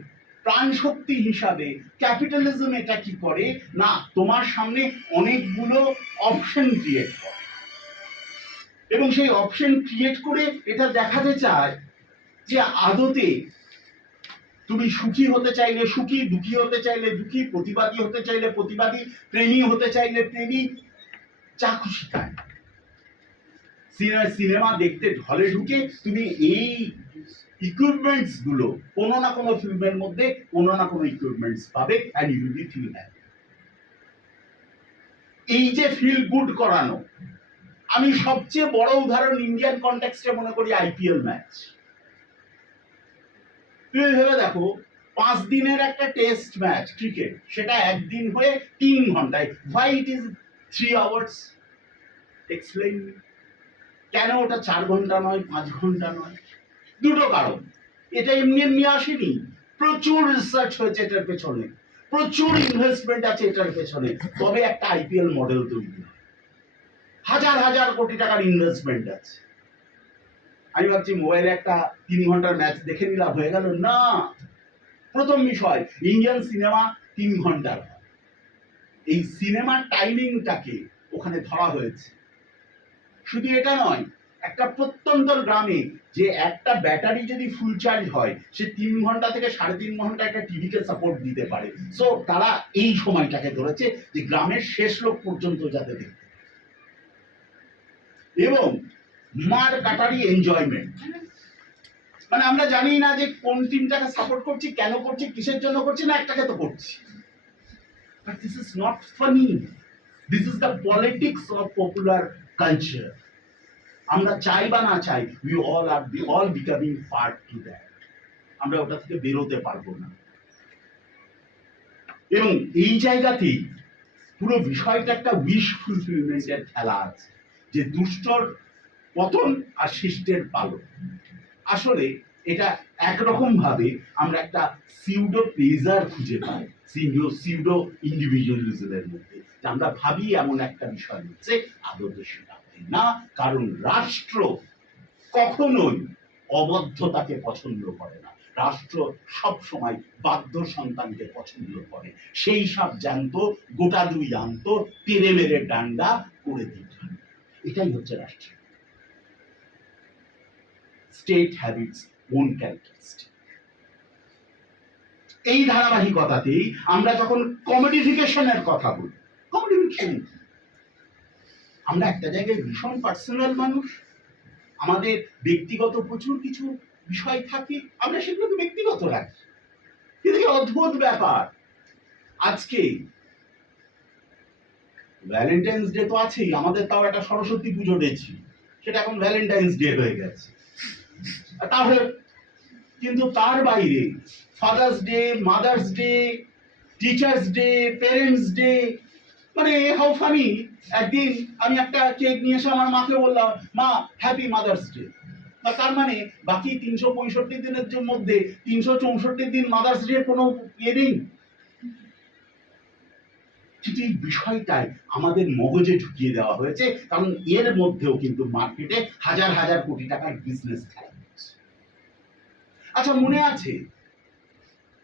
প্রাণ শক্তি হিসাবে ক্যাপিটালিজম এটা কি করে না, তোমার সামনে অনেকগুলো অপশন ক্রিয়েট করে, এবং সেই অপশন ক্রিয়েট করে এটা দেখাতে চায় যে আদতে তুমি সুখী হতে চাইলে সুখী, দুঃখী হতে চাইলে দুঃখী, প্রতিবাদী হতে চাইলে প্রতিবাদী, প্রেমী হতে চাইলে প্রেমী, যা খুশি তাই। সিনেমা দেখতে হলে ঢুকে তুমি এই ইকুইপমেন্টস গুলো কোনো না কোনো ফিল্মের মধ্যে কোনো না কোনো ইকুইপমেন্টস পাবে, and you will be feel happy. এই যে ফিল গুড করানো, আমি সবচেয়ে বড় উদাহরণ ইন্ডিয়ান কনটেক্সটে মনে করি আইপিএল ম্যাচ। তুমি ভেবে দেখো, 5 দিনের একটা টেস্ট ম্যাচ ক্রিকেট, সেটা একদিন হয়ে 3 ঘন্টায়। Why it is 3 hours? Explain. কেন ওটা 4 ঘন্টা নয়, 5 ঘন্টা নয়? দুটো কারণ। এটা এমনি এমনি আসেনি, প্রচুর রিসার্চ হয়েছে এটার পেছনে, প্রচুর ইনভেস্টমেন্ট আছে এটার পেছনে, তবে একটা আইপিএল মডেল তৈরি হয়। হাজার হাজার কোটি টাকার ইনভেস্টমেন্ট আছে। আমি ভাবছি মোবাইলে একটা 3 ঘন্টার ম্যাচ দেখে নিলাম, হয়ে গেল না। প্রথম বিষয়, ইন্ডিয়ান সিনেমা 3 ঘন্টার। এই সিনেমার টাইমিংটাকে ওখানে ধরা হয়েছে। শুধু এটা নয়, একটা প্রত্যন্তর গ্রামে যে একটা ব্যাটারি যদি ফুল চার্জ হয়, সে 3 ঘন্টা থেকে 3.5 ঘন্টা একটা টিভিকে সাপোর্ট দিতে পারে। সো তারা এই সময়টাকে ধরেছে যে গ্রামের শেষ লোক পর্যন্ত যাতে দেখতে, এবং মার কাটারি এনজয়মেন্ট। মানে আমরা জানি না যে কোন টিমটাকে সাপোর্ট করছি, কেন করছি, কিসের জন্য করছি, না একটাকে তো করছি। But this is not funny. This is the politics of popular culture. আমরা চাই বা না চাই, we all becoming part to that. আমরা ওটা থেকে বেরোতে পারবো না। এবং এই জায়গাতেই পুরো বিষয়টা একটা উইশ ফুলফিলমেন্টের খেলা আছে। যে দুষ্টর পতন আর শিষ্টের পালন। আসলে এটা একরকম ভাবে আমরা একটা সিউডো প্লেজার খুঁজে পাই সিউডো ইন্ডিভিজুয়ালিজমের মধ্যে, যে আমরা ভাবি এমন একটা বিষয় হচ্ছে আদৌ সেটা হয় না, কারণ রাষ্ট্র কখনোই অবদ্ধতাকে পছন্দ করে না। রাষ্ট্র সব সময় বাধ্য সন্তানকে পছন্দ করে। সেই সব জানত গোটা দুই আনত তেরে মেরে ডান্ডা করে দিত। এটাই হচ্ছে রাষ্ট্র। State have its own characteristic. এই ধারাবাহিকতাতেই আমরা যখন কমোডিফিকেশনের কথা বলি, কমোডিফিকেশন আমরা একটা জায়গায় ভীষণ পার্সোনাল মানুষ, আমাদের ব্যক্তিগত প্রচুর কিছু বিষয় থাকে, আমরা সেগুলোকে ব্যক্তিগত রাখি। কিন্তু অদ্ভুত ব্যাপার, আজকে ভ্যালেন্টাইন্স ডে তো আছেই, আমাদের তাও একটা সরস্বতী পুজো ডে ছিল, সেটা এখন ভ্যালেন্টাইন্স ডে হয়ে গেছে। তাহলে কিন্তু তার বাইরে father's day, mother's day, teachers day, parents day, মানে হাউ ফানি। একদিন আমি একটা কেক নিয়ে এসে আমার মাকে বললাম, মা হ্যাপি মাদার্স ডে। তার মানে বাকি 365 দিনের মধ্যে 364 দিন মাদার্স ডে কোনো ইয়ে নেই। কিন্তু এই বিষয়টাই আমাদের মগজে ঢুকিয়ে দেওয়া হয়েছে, কারণ এর মধ্যেও কিন্তু মার্কেটে হাজার হাজার কোটি টাকার বিজনেস খেলা হচ্ছে। আচ্ছা, মনে আছে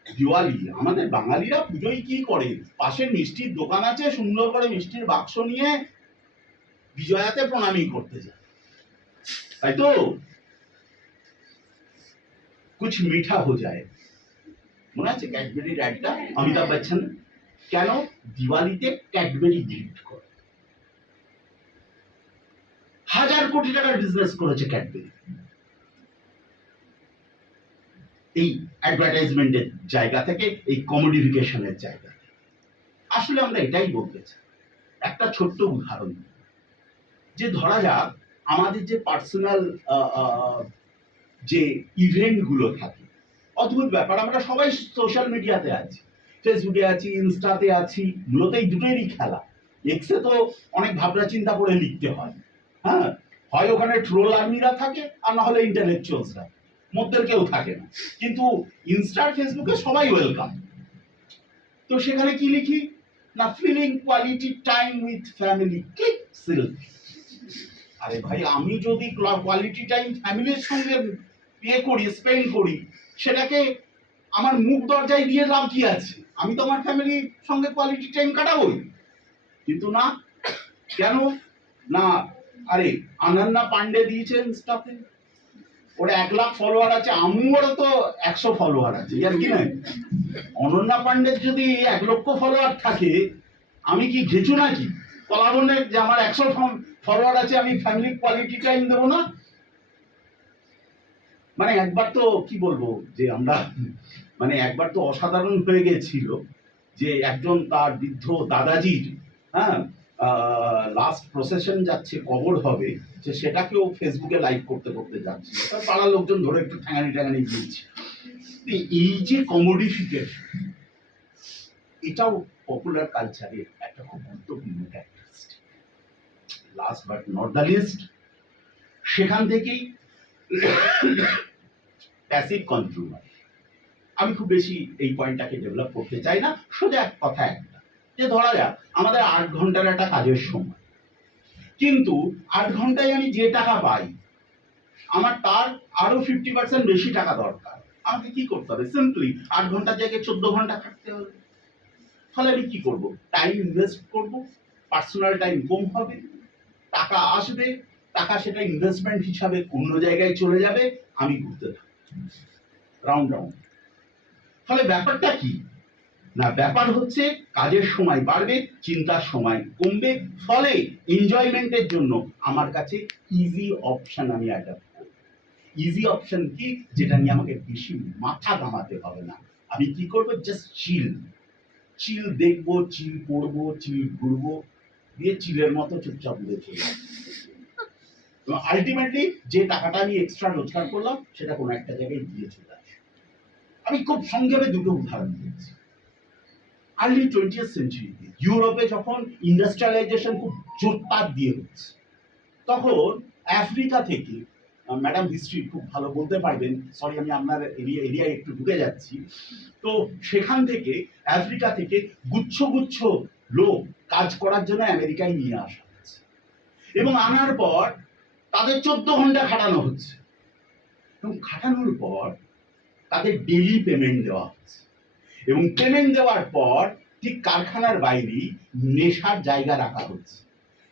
দিওয়ালি, আমাদের বাঙালিরা পুজোয় কি করে, পাশে মিষ্টির দোকান আছে, সুন্দর করে মিষ্টির বাক্স নিয়ে বিজয়াতে প্রণামী করতে যায়, তাই তো? কুছ মিঠা হো যায়, মনে আছে ক্যাডবেরির অ্যাডটা, অমিতাভ বচ্চন কেন দিওয়ালিতে ক্যাডবেরি গিফট করে? হাজার কোটি টাকার বিজনেস করেছে ক্যাডবেরি এই অ্যাডভার্টাইজমেন্টের জায়গা থেকে, এই কমোডিফিকেশনের জায়গা থেকে। আসলে আমরা এটাই বলতে চাই। একটা ছোট্ট উদাহরণ, যে ধরা যাক আমাদের যে পার্সোনাল যে ইভেন্ট গুলো থাকে, অদ্ভুত ব্যাপার, আমরা সবাই সোশ্যাল মিডিয়াতে আছি, ফেসবুকে আছি, ইনস্টাতে আছি, মূলত এই দুটোরই খেলা। এক্সে তো অনেক ভাবনা চিন্তা করে লিখতে হয়, হ্যাঁ, হয় ওখানে ট্রোল আর্মিরা থাকে, আর না হলে ইন্টেলেকচুয়ালসরা, মধ্যে কেউ থাকে না। কিন্তু ইনস্টার ফেসবুকে সবাই ওয়েলকাম। তো সেখানে কি লিখি না, feeling quality time with family, click selfie. আরে ভাই, আমি যদি কোয়ালিটি টাইম ফ্যামিলির সঙ্গে স্পেন্ড করি, সেটাকে আমার মুখ দরজায় দিয়ে লাভ কি আছে? আমি তো আমার ফ্যামিলির সঙ্গে কোয়ালিটি টাইম কাটাবোই। কিন্তু না, কেন না, আরে অনন্যা পান্ডে দিয়েছে ইনস্টাতে, ওর 1 লাখ ফলোয়ার আছে, আমারও তো 100 ফলোয়ার আছে, আর কি নয়? অনন্যা পান্ডের যদি 1 লক্ষ ফলোয়ার থাকে, আমি কি ঘেচু নাকি কলাবনের যে আমার 100 ফলোয়ার আছে, আমি ফ্যামিলি কোয়ালিটি টাইম দেবো না? মানে একবার তো কি বলবো, যে আমরা মানে একবার তো অসাধারণ হয়ে গেছিল, যে একজন তার বৃদ্ধ দাদাজির, হ্যাঁ, লাস্ট প্রসেশন যাচ্ছে, কবর হবে, যে সেটাকেও ফেসবুকে লাইভ করতে করতে যাচ্ছে, তার পাড়ার লোকজন ধরে একটু ঠ্যাঙানি ঠ্যাঙানি দিচ্ছে। এই যে কমোডিফিকেশন, এটাও পপুলার কালচারের একটা খুব গুরুত্বপূর্ণ characteristic. Last but not the least, সেখান থেকেই প্যাসিভ কনজিউমার। আমি খুব বেশি এই পয়েন্টটাকে ডেভেলপ করতে চাই না, সোজা এক কথা একটা, যে ধরা যাক আমাদের 8 ঘন্টার একটা কাজের সময়, কিন্তু 8 ঘন্টায় আমি যে টাকা পাই, আমার তার আরো 50% বেশি টাকা দরকার। আমাকে কি করতে হবে? সিম্পলি 8 ঘন্টার জায়গায় 14 ঘন্টা খাটতে হবে। ফলে আমি কি করব? টাইম ইনভেস্ট করব, পার্সোনাল টাইম কম হবে, টাকা আসবে, টাকা সেটা ইনভেস্টমেন্ট হিসাবে অন্য জায়গায় চলে যাবে, আমি ঘুরতে থাকবো রাউন্ড রাউন্ড। ফলে ব্যাপারটা কি না, ব্যাপার হচ্ছে কাজের সময় বাড়বে, চিন্তার সময় কমবে, ফলে এনজয়মেন্টের জন্য আমার কাছে ইজি অপশন আমি অ্যাডাপ্ট করব। ইজি অপশন কি? যেটা নিয়ে আমাকে বেশি মাথা ঘামাতে হবে না। আমি কি করব? জাস্ট চিল দেখবো, চিল পড়বো, চিল ঘুরবো, দিয়ে চিলের মতো চুপচাপ উড়ে চলে যাবো। এবং আলটিমেটলি যে টাকাটা আমি এক্সট্রা রোজগার করলাম, সেটা কোনো একটা জায়গায় গিয়ে চলে আসে। আমি খুব সংক্ষেপে দুটো উদাহরণ দিয়েছি। আর্লি 20th সেঞ্চুরিতে ইউরোপে যখন ইন্ডাস্ট্রিয়ালাইজেশন খুব জোরদার দিয়ে হচ্ছে, তখন আফ্রিকা থেকে, ম্যাডাম হিস্ট্রি খুব ভালো বলতে পারবেন, সরি আমি আপনার এরিয়ায় একটু ঢুকে যাচ্ছি, তো সেখান থেকে আফ্রিকা থেকে গুচ্ছ গুচ্ছ লোক কাজ করার জন্য আমেরিকায় নিয়ে আসা হচ্ছে, এবং আনার পর তাদের 14 ঘন্টা খাটানো হচ্ছে, এবং খাটানোর পর তাদের ডেইলি পেমেন্ট দেওয়া হচ্ছে, এবং পেমেন্ট দেওয়ার পর ঠিক কারখানার বাইরেই নেশার জায়গা রাখা হচ্ছে,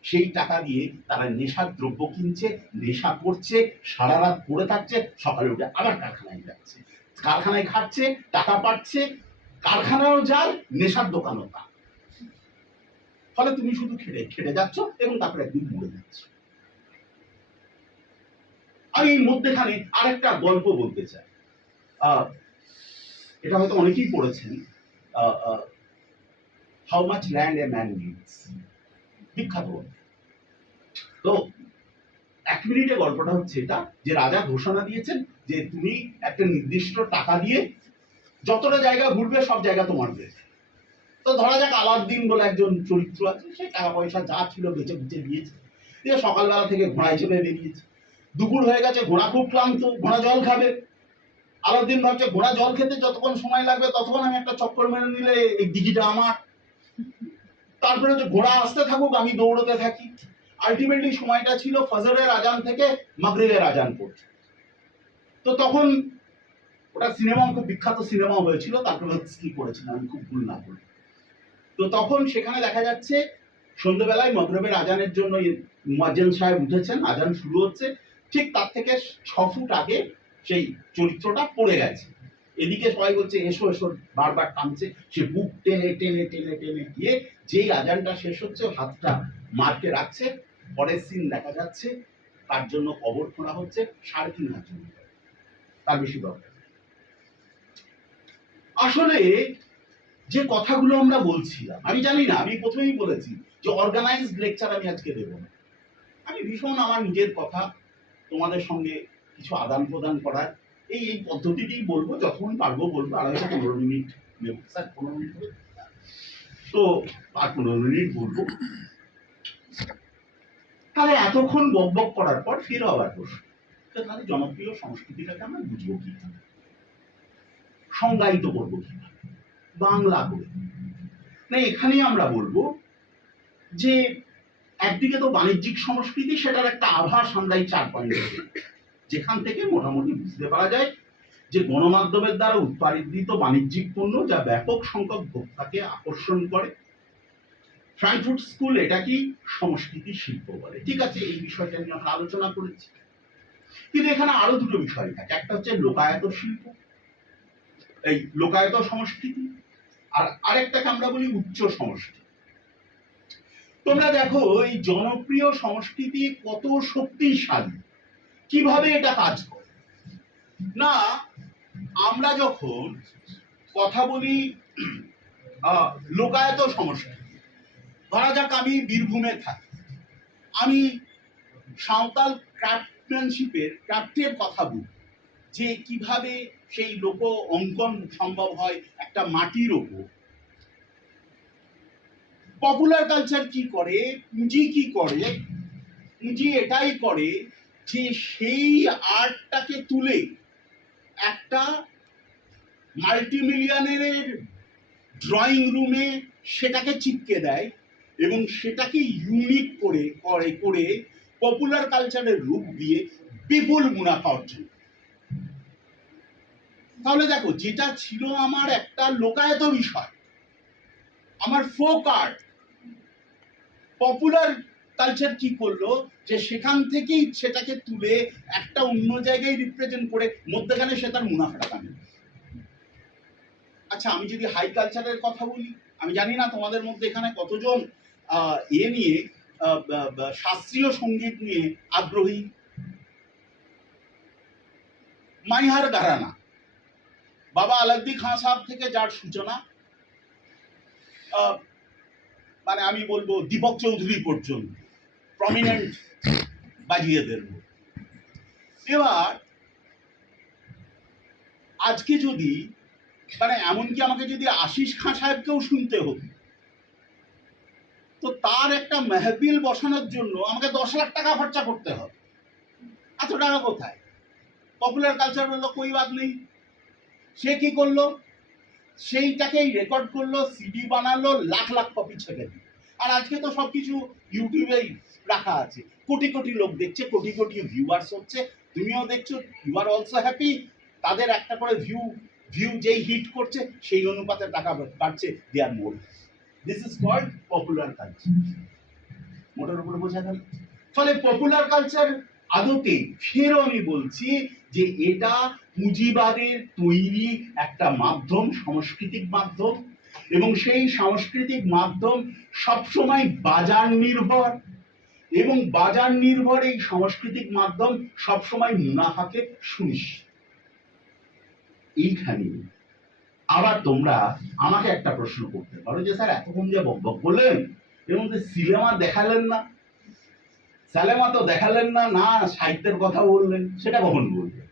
সেই টাকা দিয়ে তারা নেশার দ্রব্য কিনছে, নেশা করছে, সারা রাত পড়ে থাকছে, সকালে উঠে আবার কারখানায় যাচ্ছে, কারখানায় খাচ্ছে, টাকা পাচ্ছে, কারখানাও যার, নেশার দোকানও তার। ফলে তুমি শুধু খেটে খেটে যাচ্ছ এবং তারপরে একদিন মরে যাচ্ছ। আমি এই মধ্যেখানে আরেকটা গল্প বলতে চাই, এটা হয়তো অনেকেই পড়েছেন, how much land a man needs, বিখ্যাত। তো 1 মিনিটে গল্পটা হচ্ছে এটা, যে রাজা ঘোষণা দিয়েছেন যে তুমি একটা নির্দিষ্ট টাকা দিয়ে যতটা জায়গা ঘুরবে সব জায়গা তোমার হয়েছে। তো ধরা যাক আলাউদ্দিন বলে একজন চরিত্র আছে, সে টাকা পয়সা যা ছিল বেঁচে বেঁচে দিয়েছে, দিয়ে সকালবেলা থেকে ঘোড়ায় চেপে বেরিয়েছে, দুপুর হয়ে গেছে, ঘোড়া খুব ক্লান্ত, ঘোড়া জল খাবে। আলাউদ্দিন ভাবছে ঘোড়া জল খেতে যতক্ষণ সময় লাগবে ততক্ষণ আমি একটা চক্কর মেরে নিলে এই দিঘিটা আমার, তারপরে হচ্ছে ঘোড়া আসতে থাকুক, আমি দৌড়তে থাকি। আলটিমেটলি সময়টা ছিল ফজরের আজান থেকে মাগরিবের আজান পর্যন্ত। তো তখন ওটা সিনেমা, খুব বিখ্যাত সিনেমা হয়েছিল, তারপরে কি করেছিল আমি খুব ভুল না করি। তো তখন সেখানে দেখা যাচ্ছে সন্ধ্যেবেলায় মাগরিবের আজানের জন্য মুয়াজ্জিন সাহেব উঠেছেন, আজান শুরু হচ্ছে, ঠিক তার থেকে 6 ফুট আগে সেই চরিত্রটা পড়ে গেছে। এদিকে সবাই বলছে এসো এসো, বারবার টানছে, সে বুক টেনে টেনে টেনে টেনে গিয়ে যেই আজানটা শেষ হচ্ছে হাতটা মারকে রাখছে, পরের সিন দেখা যাচ্ছে তার জন্য কবর খোঁড়া হচ্ছে 3.5 হাত, তার বেশি দরকার। আসলে যে কথাগুলো আমরা বলছিলাম, আমি জানি না, আমি প্রথমেই বলেছি যে অর্গানাইজড লেকচার আমি আজকে দেব না, আমি ভীষণ আমার নিজের কথা তোমাদের সঙ্গে কিছু আদান প্রদান করার এই পদ্ধতিতেই বলবো, যখন পারবো বলবো। 2.5-15 মিনিট নেব স্যার, 15 মিনিট হবে তো, আর 15 মিনিট বলবো। তাহলে এতক্ষণ বক বক করার পর ফের আবার প্রশ্ন, তাহলে জনপ্রিয় সংস্কৃতিটাকে আমরা বুঝবো কিভাবে, সংজ্ঞায়িত করবো কিভাবে, বাংলা করে না? এখানেই আমরা বলবো যে একদিকে তো বাণিজ্যিক সংস্কৃতি, সেটার একটা আভাস আমরা এই 4 পয়েন্টে, যেখান থেকে মোটামুটি বুঝতে পারা যায় যে গণমাধ্যমের দ্বারা উৎপাদিত বাণিজ্যিক পণ্য যা ব্যাপক সংখ্যক ভোক্তাকে আকর্ষণ করে। ফ্রাঙ্কফুর্ট স্কুল এটা কি সংস্কৃতি শিল্প বলে, ঠিক আছে, এই বিষয়টা নিয়ে আমরা আলোচনা করেছি। কিন্তু এখানে আরো দুটো বিষয় থাকে, একটা হচ্ছে লোকায়ত শিল্প, এই লোকায়ত সংস্কৃতি, আর আরেকটাকে আমরা বলি উচ্চ সংস্কৃতি। তোমরা দেখো এই জনপ্রিয় সংস্কৃতি কত শক্তিশালী, কিভাবে এটা কাজ করে না। আমরা যখন কথা বলি লোকায়ত সংস্কৃতি, ধরা যাক আমি বীরভূমে থাকি, আমি সাঁওতাল ক্রাফটের কথা বলি, যে কিভাবে সেই লোক অঙ্কন সম্ভব হয় একটা মাটির ওপর। পপুলার কালচার কি করে, পুঁজি কি করে, পুঁজি এটাই করে যে সেই আর্টটাকে তুলে একটা মাল্টিমিলিয়নের ড্রয়িং রুমে সেটাকে চিপকে দেয় এবং সেটাকে ইউনিক করে করে করে পপুলার কালচারের রূপ দিয়ে বিপুল মুনাফা অর্জন। তাহলে দেখো, যেটা ছিল আমার একটা লোকায়ত বিষয়, আমার ফোক আর্ট, পপুলার কালচার কি করলো যে সেখান থেকেই সেটাকে তুলে একটা অন্য জায়গায় রিপ্রেজেন্ট করে মধ্যখানে সে তার মুনাফাটা কামিয়ে। আচ্ছা, আমি যদি হাই কালচারের কথা বলি, আমি জানি না তোমাদের মধ্যে এখানে কতজন এ নিয়ে শাস্ত্রীয় সঙ্গীত নিয়ে আগ্রহী। মাইহার ঘরানা, বাবা আলাউদ্দিন খান সাহেব থেকে যার সূচনা, মানে আমি বলবো দীপক চৌধুরী পর্যন্ত প্রমিনেন্ট বাজিয়েদের। এবার আজকে যদি মানে এমনকি আমাকে যদি আশিস খাঁ সাহেবকেও শুনতে হতো, তো তার একটা মেহফিল বসানোর জন্য আমাকে 10 লাখ টাকা খরচা করতে হবে। এত টাকা কোথায়? পপুলার কালচার বললো কই বাদ নেই। সে কি করলো, সেইটাকেই রেকর্ড করলো, সিডি বানালো, লাখ লাখ কপি ছেপে দিল। আর আজকে তো সবকিছু ইউটিউবেই রাখা আছে, কোটি কোটি লোক দেখছে, কোটি কোটি ভিউয়ার্স হচ্ছে, তুমিও দেখছো, ইউ আর অলসো হ্যাপি। তাদের একটা করে ভিউ যেই হিট করছে সেই অনুপাতে টাকা বাড়ছে, they are more. This is called popular culture. মোটার উপরে বোঝা গেল। ফলে পপুলার কালচার আদতে ফেরও আমি বলছি যে এটা পুঁজিবাদের তৈরি একটা মাধ্যম, সাংস্কৃতিক মাধ্যম, এবং সেই সাংস্কৃতিক মাধ্যম সবসময় বাজার নির্ভর, এবং বাজার নির্ভর এই সাংস্কৃতিক মাধ্যম সবসময় মুনাফাকে সুনিশ্চিত। এইখানে আবার তোমরা আমাকে একটা প্রশ্ন করতে পারো যে স্যার এতক্ষণ যে বকবক করলেন এর মধ্যে সিনেমা দেখালেন না, সিনেমা তো দেখালেন না, না সাহিত্যের কথা বললেন, সেটা কখন বলবেন?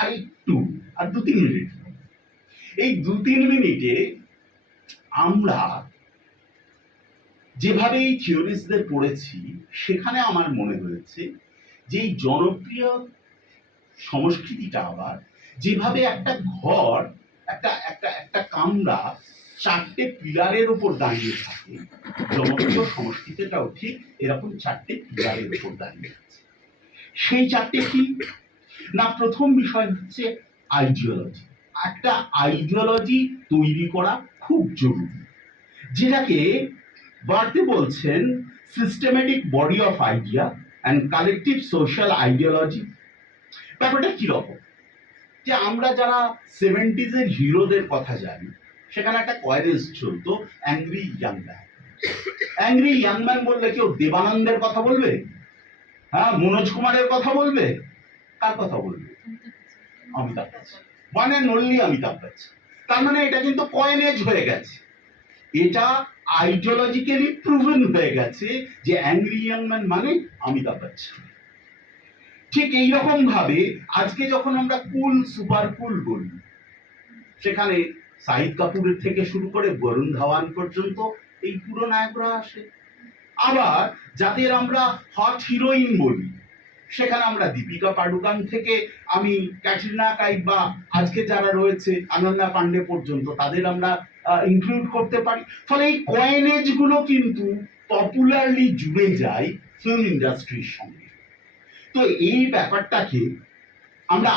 আর একটু, আর 2-3 মিনিট, এই 2-3 মিনিটে আমরা যেভাবে এই থিওরিস্টদের পড়েছি সেখানে আমার মনে হয়েছে যে এই জনপ্রিয় সংস্কৃতিটা আবার যেভাবে একটা ঘর, একটা একটা একটা কামরা 4টে পিলারের উপর দাঁড়িয়ে থাকে, জনপ্রিয় সংস্কৃতিটাও ঠিক এরকম 4টে পিলারের উপর দাঁড়িয়ে আছে। সেই 4টে কি না, প্রথম বিষয় হচ্ছে আইডিওলজি। একটা আইডিওলজি তৈরি করা খুব জরুরি, যেটাকে বার্থে বলছেন systematic body of idea and collective social ideology. ব্যাপারটা কিরকম, যে আমরা যারা 70s এর হিরোদের কথা জানি, সেখানে একটা কয়েরেজ চলতো, angry young man. Angry young man বললে কেউ দেবানন্দের কথা বলবে? হ্যাঁ, মনোজ কুমারের কথা বলবে? কার কথা বলবে? Amitabh Bachchan, one and only Amitabh Bachchan. তার মানে এটা কিন্তু কয়েনেজ হয়ে গেছে, এটা আইডিওলজিক্যালি প্রুভেন হয়ে গেছে যে অ্যাংরি ইয়াং ম্যান মানে অমিতাভ বচ্চন। ঠিক এইরকম ভাবে আজকে যখন আমরা কুল, সুপার কুল বলি, সেখানে শাহিদ কাপুরের থেকে শুরু করে বরুণ ধাওয়ান পর্যন্ত এই পুরো নায়করা আসে। আবার যাদের আমরা হট হিরোইন বলি, সেখানে আমরা দীপিকা পাডুকান থেকে আমি ক্যাটরিনা কাইফ বা আজকে যারা রয়েছে অনন্যা পান্ডে পর্যন্ত, তাদের আমরা ইনক্লুড করতে পারি। ফলে এই কয়েনেজ গুলো কিন্তু পপুলারলি জুড়ে যায় ফিল্ম ইন্ডাস্ট্রির সঙ্গে। তো এই ব্যাপারটাকে আমরা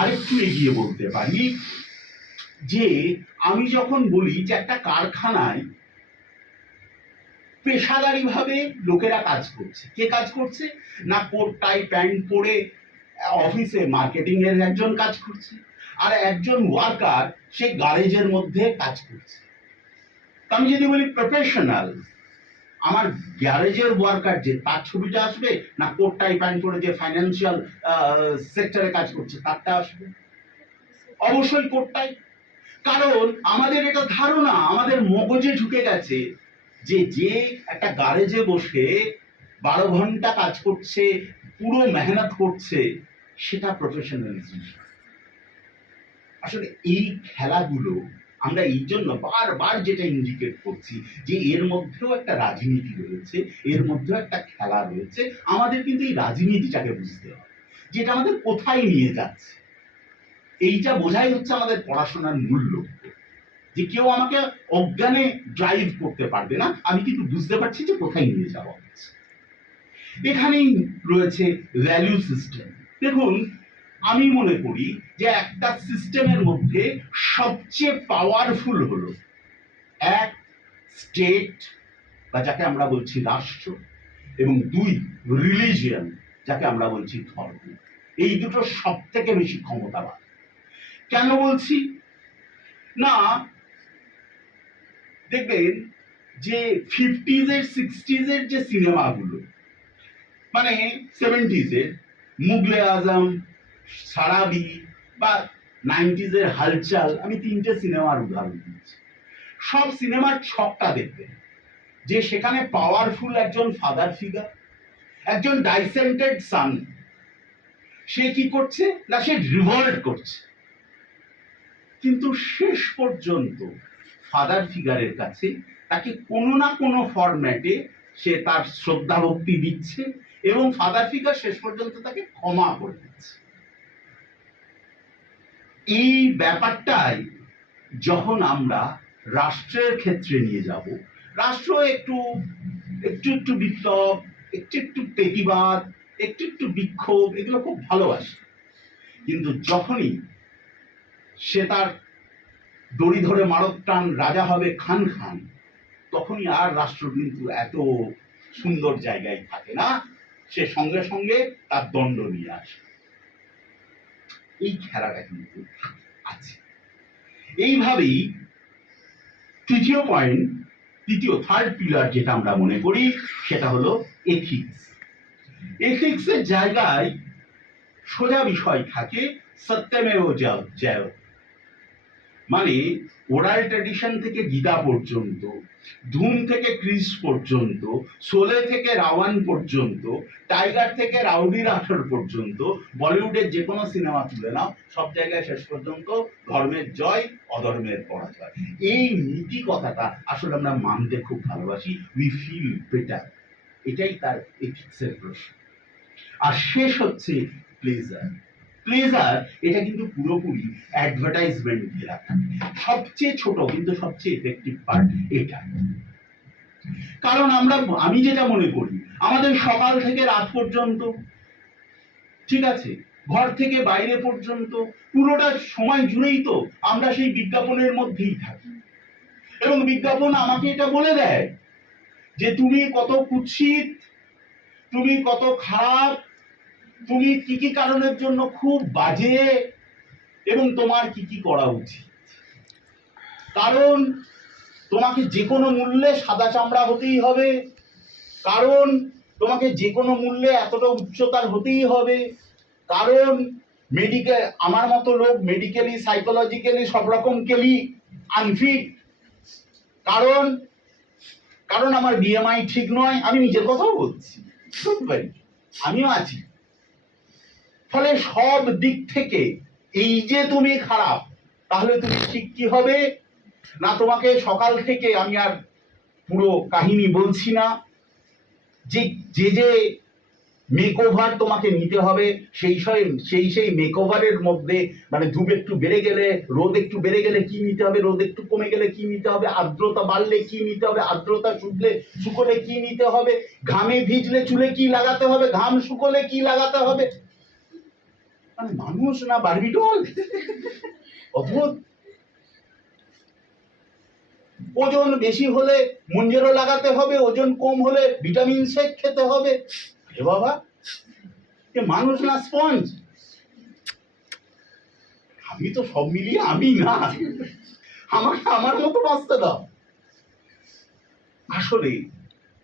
আরেকটু এগিয়ে বলতে পারি যে আমি যখন বলি যে একটা কারখানায় পেশাদারি ভাবে লোকেরা কাজ করছে, কে কাজ করছে না, কোট টাই প্যান্ট পরে অফিসে মার্কেটিং এর একজন কাজ করছে, আর একজন ওয়ার্কার সে গ্যারেজের মধ্যে কাজ করছে। আমি যদি বলি প্রফেশনাল, আমার গ্যারেজের ওয়ার্কার যে, তার ছবিটা আসবে না কোট টাই প্যান্ট পরে যে ফাইন্যান্সিয়াল সেক্টরে কাজ করছে তারটা আসবে? অবশ্যই কোট টাই। কারণ আমাদের এটা ধারণা, আমাদের মগজে ঢুকে গেছে যে যে একটা গ্যারেজে বসে 12 ঘন্টা কাজ করছে, পুরো মেহনত করছে, সেটা প্রফেশনালিজম। আসলে এই খেলাগুলো আমরা এই জন্য বারবার যেটা ইন্ডিকেট করছি যে এর মধ্যেও একটা রাজনীতি রয়েছে, এর মধ্যেও একটা খেলা রয়েছে। আমাদের কিন্তু এই রাজনীতিটাকে বুঝতে হবে, যেটা আমাদের কোথায় নিয়ে যাচ্ছে। এইটা বোঝাই হচ্ছে আমাদের পড়াশোনার মূল লক্ষ্য, যে কেউ আমাকে অজ্ঞানে ড্রাইভ করতে পারবে না, আমি কিন্তু বুঝতে পারছি যে কোথায় নিয়ে যাওয়া হচ্ছে। এখানেই রয়েছে ভ্যালু সিস্টেম। দেখুন, আমি মনে করি যে একটা সিস্টেমের মধ্যে সবচেয়ে পাওয়ারফুল হলো এক, স্টেট বা যাকে আমরা বলছি রাষ্ট্র, এবং 2, রিলিজিয়ন যাকে আমরা বলছি ধর্ম। এই দুটো সব থেকে বেশি ক্ষমতাবান। কেন বলছি না, দেখবেন যে 50s এর 60s এর যে সিনেমাগুলো, মানে 70s এর মুগলে আজম, সারাবি, বা 90s এর হালচাল, আমি 3টে সিনেমার উদাহরণ দিচ্ছি। সব সিনেমার ছকটা দেখবেন যে সেখানে পাওয়ারফুল একজন ফাদার ফিগার, একজন ডাইসেন্টেড সান, সে কি করছে না, সে রিভল্ট করছে, কিন্তু শেষ পর্যন্ত ফাদার ফিগারের কাছে তাকে কোনো না কোনো ফরম্যাটে সে তার শ্রদ্ধা ভক্তি দিচ্ছে এবং ফাদার ফিগার শেষ পর্যন্ত তাকে ক্ষমা করে দিচ্ছে। এই ব্যাপারটাই যখন আমরা রাষ্ট্রের ক্ষেত্রে নিয়ে যাব, রাষ্ট্র একটু একটু একটু বিপ্লব, একটু একটু প্রতিবাদ, একটু একটু বিক্ষোভ এগুলো খুব ভালোবাসে, কিন্তু যখনই সে তার দড়ি ধরে মারক টান রাজা হবে খান খান, তখনই আর রাষ্ট্র কিন্তু এত সুন্দর জায়গায় থাকে না, সে সঙ্গে সঙ্গে তার দণ্ড নিয়ে আসে। এই খেলাটা কিন্তু আছে। এইভাবেই তৃতীয় পয়েন্ট, থার্ড পিলার যেটা আমরা মনে করি সেটা হলো এথিক্স। এথিক্সের জায়গায় সোজা বিষয় থাকে সত্যমেব জয়তে, মানে ওরাল ট্র্যাডিশন থেকে গীতা পর্যন্ত, ধুম থেকে ক্রিস পর্যন্ত, শোলে থেকে রাওয়ান পর্যন্ত, টাইগার থেকে রাউডি রাঠোর পর্যন্ত, বলিউডের যে কোনো সিনেমা তুলে নাও, সব জায়গায় শেষ পর্যন্ত ধর্মের জয়, অধর্মের পরাজয়। এই নীতি কথাটা আসলে আমরা মানতে খুব ভালোবাসি, উই ফিল বেটার, এটাই তার এথিক্সের প্রশ্ন। আর শেষ হচ্ছে প্লেজার। প্লেজার এটা কিন্তু পুরোপুরি অ্যাডভার্টাইজমেন্ট ঘেরা থাকে, সবচেয়ে ছোট কিন্তু সবচেয়ে এফেক্টিভ পার্ট এটা। কারণ আমি যেটা মনে করি, আমাদের সকাল থেকে রাত পর্যন্ত, ঠিক আছে, ঘর থেকে বাইরে পর্যন্ত পুরোটা সময় জুড়েই তো আমরা সেই বিজ্ঞাপনের মধ্যেই থাকি, এবং বিজ্ঞাপন আমাকে এটা বলে দেয় যে তুমি কত কুৎসিত, তুমি কত খারাপ, তুমি কি কি কারণের জন্য খুব বাজে, এবং তোমার কি কি করা উচিত। কারণ তোমাকে যে কোনো মূল্যে সাদা চামড়া হতেই হবে, কারণ তোমাকে যে কোনো মূল্যে এতটা উচ্চতার হতেই হবে, কারণ আমার মতো লোক মেডিকেলি, সাইকোলজিক্যালি সব রকম কেলি আনফিট, কারণ কারণ আমার বিএমআই ঠিক নয়। আমি নিজের কথাও বলছি, আমিও আছি। ফলে সব দিক থেকে এই যে তুমি খারাপ, তাহলে তুমি ঠিক কি হবে না, তোমাকে সকাল থেকে, আমি আর পুরো কাহিনী বলছি না, যে যে যে মেকওভার তোমাকে নিতে হবে, সেই মেকওভারের মধ্যে, মানে ধূপ একটু বেড়ে গেলে, রোদ একটু বেড়ে গেলে কি নিতে হবে, রোদ একটু কমে গেলে কি নিতে হবে, আর্দ্রতা বাড়লে কি নিতে হবে, আর্দ্রতা শুকলে কি নিতে হবে, ঘামে ভিজলে চুলে কি লাগাতে হবে, ঘাম শুকলে কি লাগাতে হবে। মানে মানুষ না বারবিটল, অদ্ভুত। ওজন বেশি হলে মঞ্জেরো লাগাতে হবে, ওজন কম হলে ভিটামিন শেক খেতে হবে। এ বাবা, মানুষ না স্পঞ্জ? আমি তো সব মিলিয়ে আমি না, আমাকে আমার মতো বাঁচতে দাও। আসলে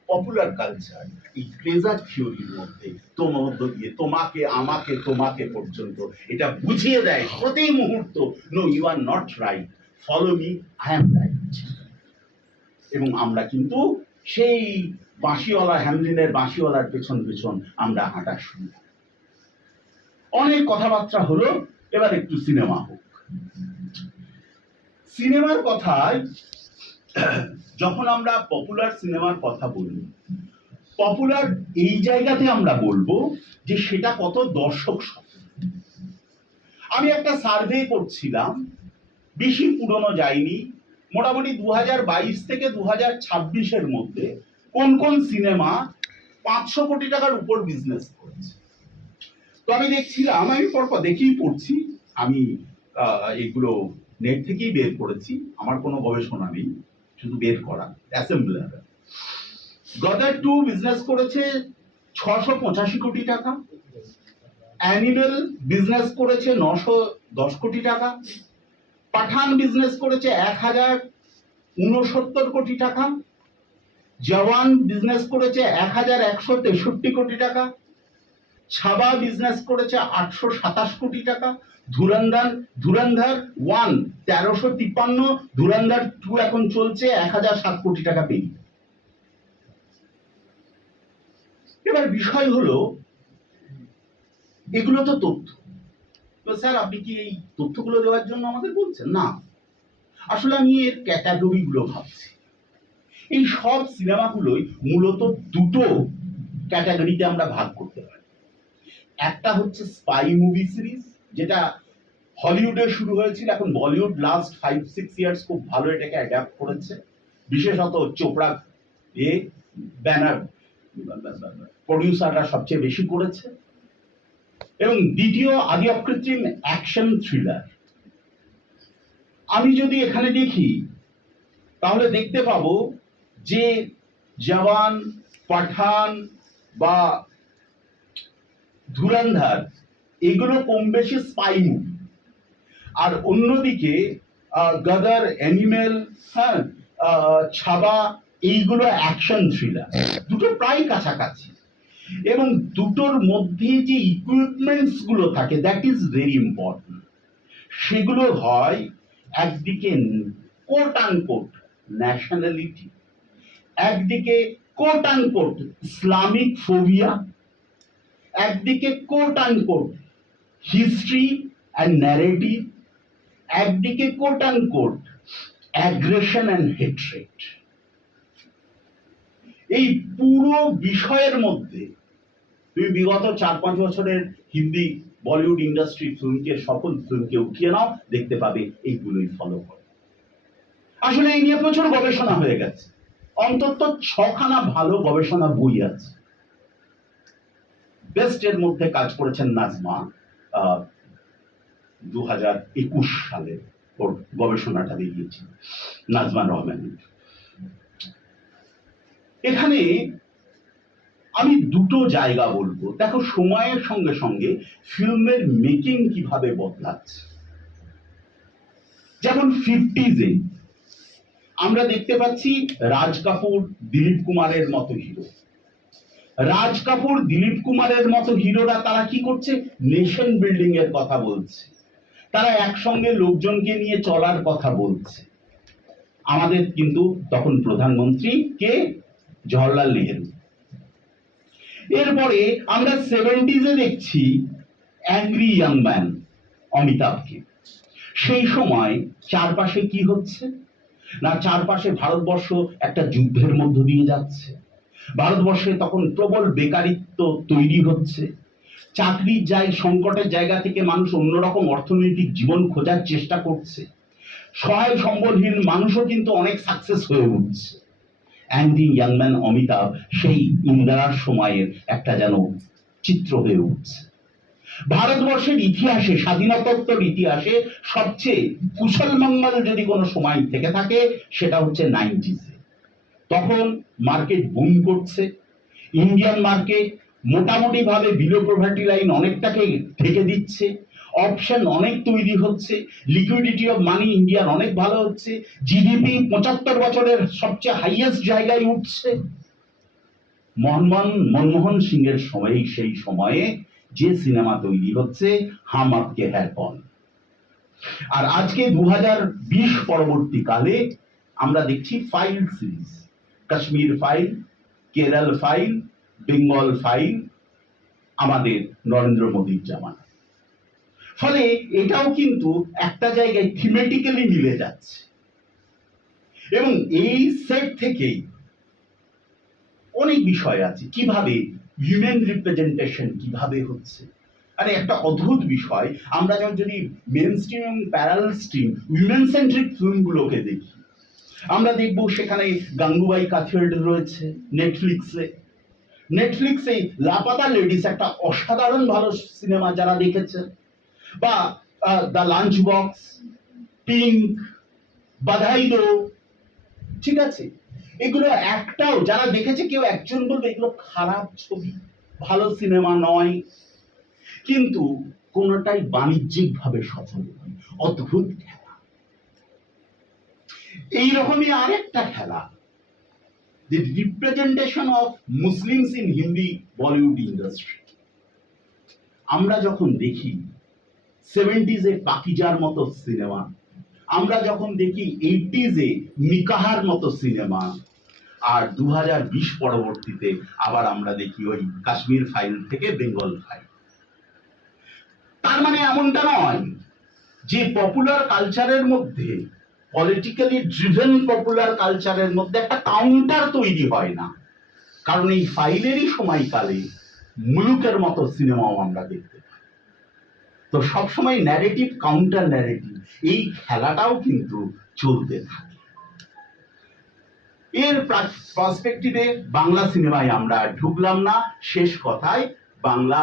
পপুলার কালচার এই প্লেজার থিওরির মধ্যে দিয়ে তোমাকে, আমাকে, তোমাকে পর্যন্ত এটা বুঝিয়ে দেয় প্রতি মুহূর্ত, no you are not right, follow me, I am right. এবং আমরা কিন্তু সেই বাঁশিওয়ালা, হ্যামলিনের বাঁশিওয়ালার পেছন পেছন আমরা হাঁটা শুরু। অনেক কথাবার্তা হলো, এবার একটু সিনেমা হোক। সিনেমার কথায় যখন আমরা পপুলার সিনেমার কথা বলি, পপুলার এই জায়গাতে আমরা বলবো যে সেটা কত দর্শক সচেতন। আমি একটা সার্ভে করছিলাম, বেশি পুরনো যায়নি, মোটামুটি 2022 থেকে 2026 মধ্যে কোন কোন সিনেমা 500 কোটি টাকার উপর বিজনেস করেছে। তো আমি দেখছিলাম, আমি পরপর দেখেই পড়ছি, আমি এগুলো নেট থেকেই বের করেছি, আমার কোনো গবেষণা নেই, শুধু বের করা অ্যাসেম্বলার। গদার 2 বিজনেস করেছে 685 কোটি টাকা, অ্যানিমেল বিজনেস করেছে 910 কোটি টাকা, পাঠান বিজনেস করেছে 1069 কোটি টাকা, জওয়ান বিজনেস করেছে 1163 কোটি টাকা, ছাবা বিজনেস করেছে 827 কোটি টাকা, ধুরন্ধর 1 1353, ধুরন্ধর 2 এখন চলছে 1007 কোটি টাকা পেয়ে। এবার বিষয় হলো, এগুলো তো তথ্য, তো স্যার আপনি কি এই তথ্যগুলো দেওয়ার জন্য আমাদের বলছেন? না, আসলে আমি এর ক্যাটাগরি গুলো ভাবছি। এই সব সিনেমাগুলোই মূলত দুটো ক্যাটাগরিতে আমরা ভাগ করতে পারি। একটা হচ্ছে স্পাই মুভি সিরিজ, যেটা হলিউডে শুরু হয়েছিল, এখন বলিউড লাস্ট 5-6 ইয়ার্স খুব ভালো এটাকে অ্যাডাপ্ট করেছে, বিশেষত চোপড়া ব্যানার প্রডিউসাররা সবচেয়ে বেশি করেছে। এবং দ্বিতীয় আদি অকৃত্রিম অ্যাকশন থ্রিলার। আমি যদি এখানে দেখি তাহলে দেখতে পাবো যে জওয়ান, পাঠান বা ধুরন্ধর এগুলো কম বেশি স্পাই মুভি, আর অন্যদিকে গদর, অ্যানিমেল, হ্যাঁ, ছাবা এইগুলো অ্যাকশন থ্রিলার। দুটো প্রায় কাছাকাছি, এবং দুটোর মধ্যে যে ইকুইপমেন্টস গুলো থাকে দ্যাট ইজ ভেরি ইম্পর্টেন্ট। সেগুলো হয় একদিকে কোট আনকোট ন্যাশনালিটি, একদিকে কোট আনকোট ইসলামিক ফোবিয়া, একদিকে quote unquote history and narrative, একদিকে quote unquote aggression and hatred. এই পুরো বিষয়ের মধ্যে তুমি বিগত 4-5 বছরের হিন্দি বলিউড ইন্ডাস্ট্রি ফিল্মকে, সকল ফিল্মকে উঠিয়ে নাও, দেখতে পাবে এইগুলোই ফলো করে। আসলে এই নিয়ে প্রচুর গবেষণা হয়ে গেছে, অন্তত 6খানা ভালো গবেষণা বই আছে। বেস্ট এর মধ্যে কাজ করেছেন নাজমা, 2021 সালে ওর গবেষণাটা বেরিয়েছিল, নাজমা রহমান। এখানে আমি দুটো জায়গা বলবো। দেখো, সময়ের সঙ্গে সঙ্গে ফিল্মের মেকিং কিভাবে বদলাচ্ছে। যেমন 50s আমরা দেখতে পাচ্ছি রাজ কাপুর, দিলীপ কুমারের মতো হিরো। রাজ কাপুর, দিলীপ কুমারের মতো হিরোরা তারা কি করছে? নেশন বিল্ডিং এর কথা বলছে, তারা একসঙ্গে লোকজনকে নিয়ে চলার কথা বলছে। আমাদের কিন্তু তখন প্রধানমন্ত্রী কে? জওহরলাল নেহেরু। এরপরে আমরা 70s দেখছি অ্যাংরি ইয়াং ম্যান অমিতাভকে। সেই সময় চারপাশে কি হচ্ছে না, চারপাশে ভারতবর্ষ একটা যুদ্ধের মধ্য দিয়ে যাচ্ছে। ভারতবর্ষে তখন প্রবল বেকারিত্ব তৈরি হচ্ছে, চাকরির সংকটের জায়গা থেকে মানুষ অন্যরকম অর্থনৈতিক জীবন খোঁজার চেষ্টা করছে। সহায় সম্বলহীন মানুষও কিন্তু অনেক সাকসেস হয়ে উঠছে। অ্যাংরি ইয়াং ম্যান অমিতাভ সেই ইন্দিরার সময়ের একটা যেন চিত্র হয়ে উঠছে। ভারতবর্ষের ইতিহাসে, স্বাধীনতোত্তর ইতিহাসে সবচেয়ে কুশল মঙ্গল যদি কোনো সময় থেকে থাকে সেটা হচ্ছে 90s। তখন মার্কেট বুম করছে, ইন্ডিয়ান মার্কেট মোটামুটি ভাবে বিলো পভার্টি লাইন অনেকটাকে ঢেকে দিচ্ছে, অপশন অনেক তৈরি হচ্ছে, লিকুইডিটি অফ মানি ইন্ডিয়ার অনেক ভালো হচ্ছে, জিডিপি 75 বছরের সবচেয়ে হাইয়েস্ট জায়গায় উঠছে। মনমোহন সিং এর সময়, সেই সময়ে যে সিনেমা তৈরি হচ্ছে হাম আপকে হ্যায় কন। আর আজকে 2020 পরবর্তীকালে আমরা দেখছি file series, Kashmir file, Kerala file, Bengal file, আমাদের নরেন্দ্র মোদীর জামানা। ফলে এটাও কিন্তু একটা জায়গায় থিমেটিক্যালি মিলে যাচ্ছে, এবং এই সেট থেকেই অনেক বিষয় আছে। কিভাবে হিউম্যান রিপ্রেজেন্টেশন কিভাবে হচ্ছে, আরে একটা অদ্ভুত বিষয়। আমরা যখন যদি মেন স্ট্রিম এবং প্যারালাল স্ট্রিম উইমেন সেন্ট্রিক ফিল্মগুলোকে দেখি, আমরা দেখবো সেখানে গাঙ্গুবাই কাথিয়ার্ড রয়েছে নেটফ্লিক্সে লাপাতা লেডিস একটা অসাধারণ ভালো সিনেমা, যারা দেখেছে, বা দ্য লাঞ্চ বক্স, পিঙ্ক, বাধাই দো, ঠিক আছে, এগুলো একটাও যারা দেখেছে কেউ একজন বলবে এগুলো খারাপ ছবি, ভালো সিনেমা নয়, কিন্তু কোনটাই বাণিজ্যিক ভাবে সফল নয়। অদ্ভুত খেলা। এইরকমই আরেকটা খেলা, the representation of Muslims in Hindi Bollywood industry। আমরা যখন দেখি 70s পাকিজার মতো সিনেমা, আমরা যখন দেখি 80s নিকাহার মতো সিনেমা, আর 2020 পরবর্তীতে আবার আমরা দেখি ওই কাশ্মীর ফাইল থেকে বেঙ্গল ফাইল। তার মানে এমনটা নয় যে পপুলার কালচারের মধ্যে পলিটিক্যালি ড্রিভেন পপুলার কালচারের মধ্যে একটা কাউন্টার তৈরি হয় না, কারণ এই ফাইলেরই সময়কালে মুলুকের মতো সিনেমাও আমরা দেখতে পাই। তো সবসময় ন্যারেটিভ কাউন্টার ন্যারেটিভ, এই খেলাটাও কিন্তু চলতে থাকে। এর পার্সপেক্টিভে বাংলা সিনেমায় আমরা ঢুকলাম না। শেষ কথায় বাংলা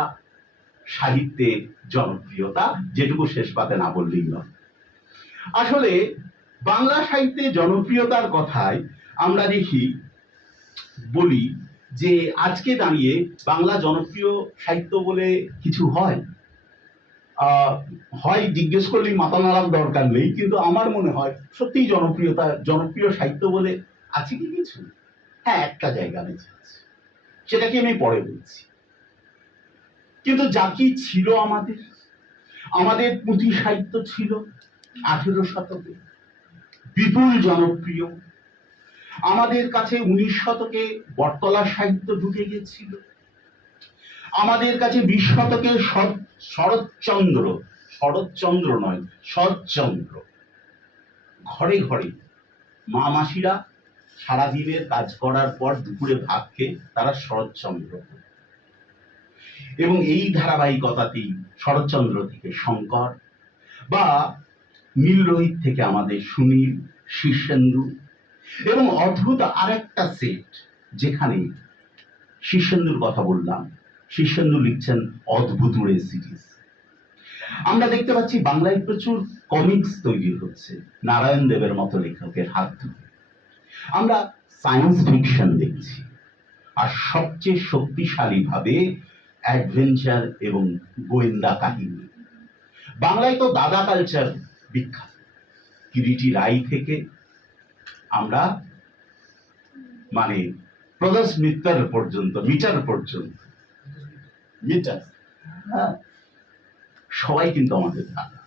সাহিত্যের জনপ্রিয়তা, যেটুকু শেষ পাতে না বললেই নয়। আসলে বাংলা সাহিত্যে জনপ্রিয়তার কথায় আমরা দেখি বলি যে আজকে দাঁড়িয়ে বাংলা জনপ্রিয় সাহিত্য বলে কিছু হয়, হয় জিজ্ঞেস করলেই মাথা নাড়ার দরকার নেই, কিন্তু আমার মনে হয় সত্যিই জনপ্রিয় সাহিত্য বলে আছে কি কিছু? হ্যাঁ, একটা জায়গা বেঁচে আছে, সেটাকে আমি পরে বলছি। কিন্তু যা কি ছিল আমাদের পুঁথি সাহিত্য ছিল 18 শতকে, বিপুল জনপ্রিয়। আমাদের কাছে 19 শতকে বটতলা সাহিত্য ঢুকে গেছিল। আমাদের কাছে 20 শতকে শরৎচন্দ্র নয়, শরৎচন্দ্র ঘরে ঘরে মা মাসিরা সারাদিনের কাজ করার পর দুপুরে ভাত খেয়ে তারা শরৎচন্দ্র, এবং এই ধারাবাহিকতাতেই শরৎচন্দ্র থেকে শঙ্কর, বা নীলরোহিত থেকে আমাদের সুনীল, শীর্ষেন্দু, এবং অদ্ভুত আরেকটা সেট যেখানে শীর্ষেন্দুর কথা বললাম, শীর্ষেন্দু লিখছেন অদ্ভুত সিরিজ। আমরা দেখতে পাচ্ছি বাংলায় প্রচুর কমিক্স তৈরি হচ্ছে নারায়ণ দেবের মতো লেখকের হাত ধরে। আমরা সায়েন্স ফিকশন দেখছি, আর সবচেয়ে শক্তিশালী ভাবে অ্যাডভেঞ্চার এবং গোয়েন্দা কাহিনী। বাংলায় তো দাদা কালচার বিখ্যাত, কিরিটি রাই থেকে আমরা মানে প্রদোষ মিটার পর্যন্ত সবাই কিন্তু আমাদের দাদা।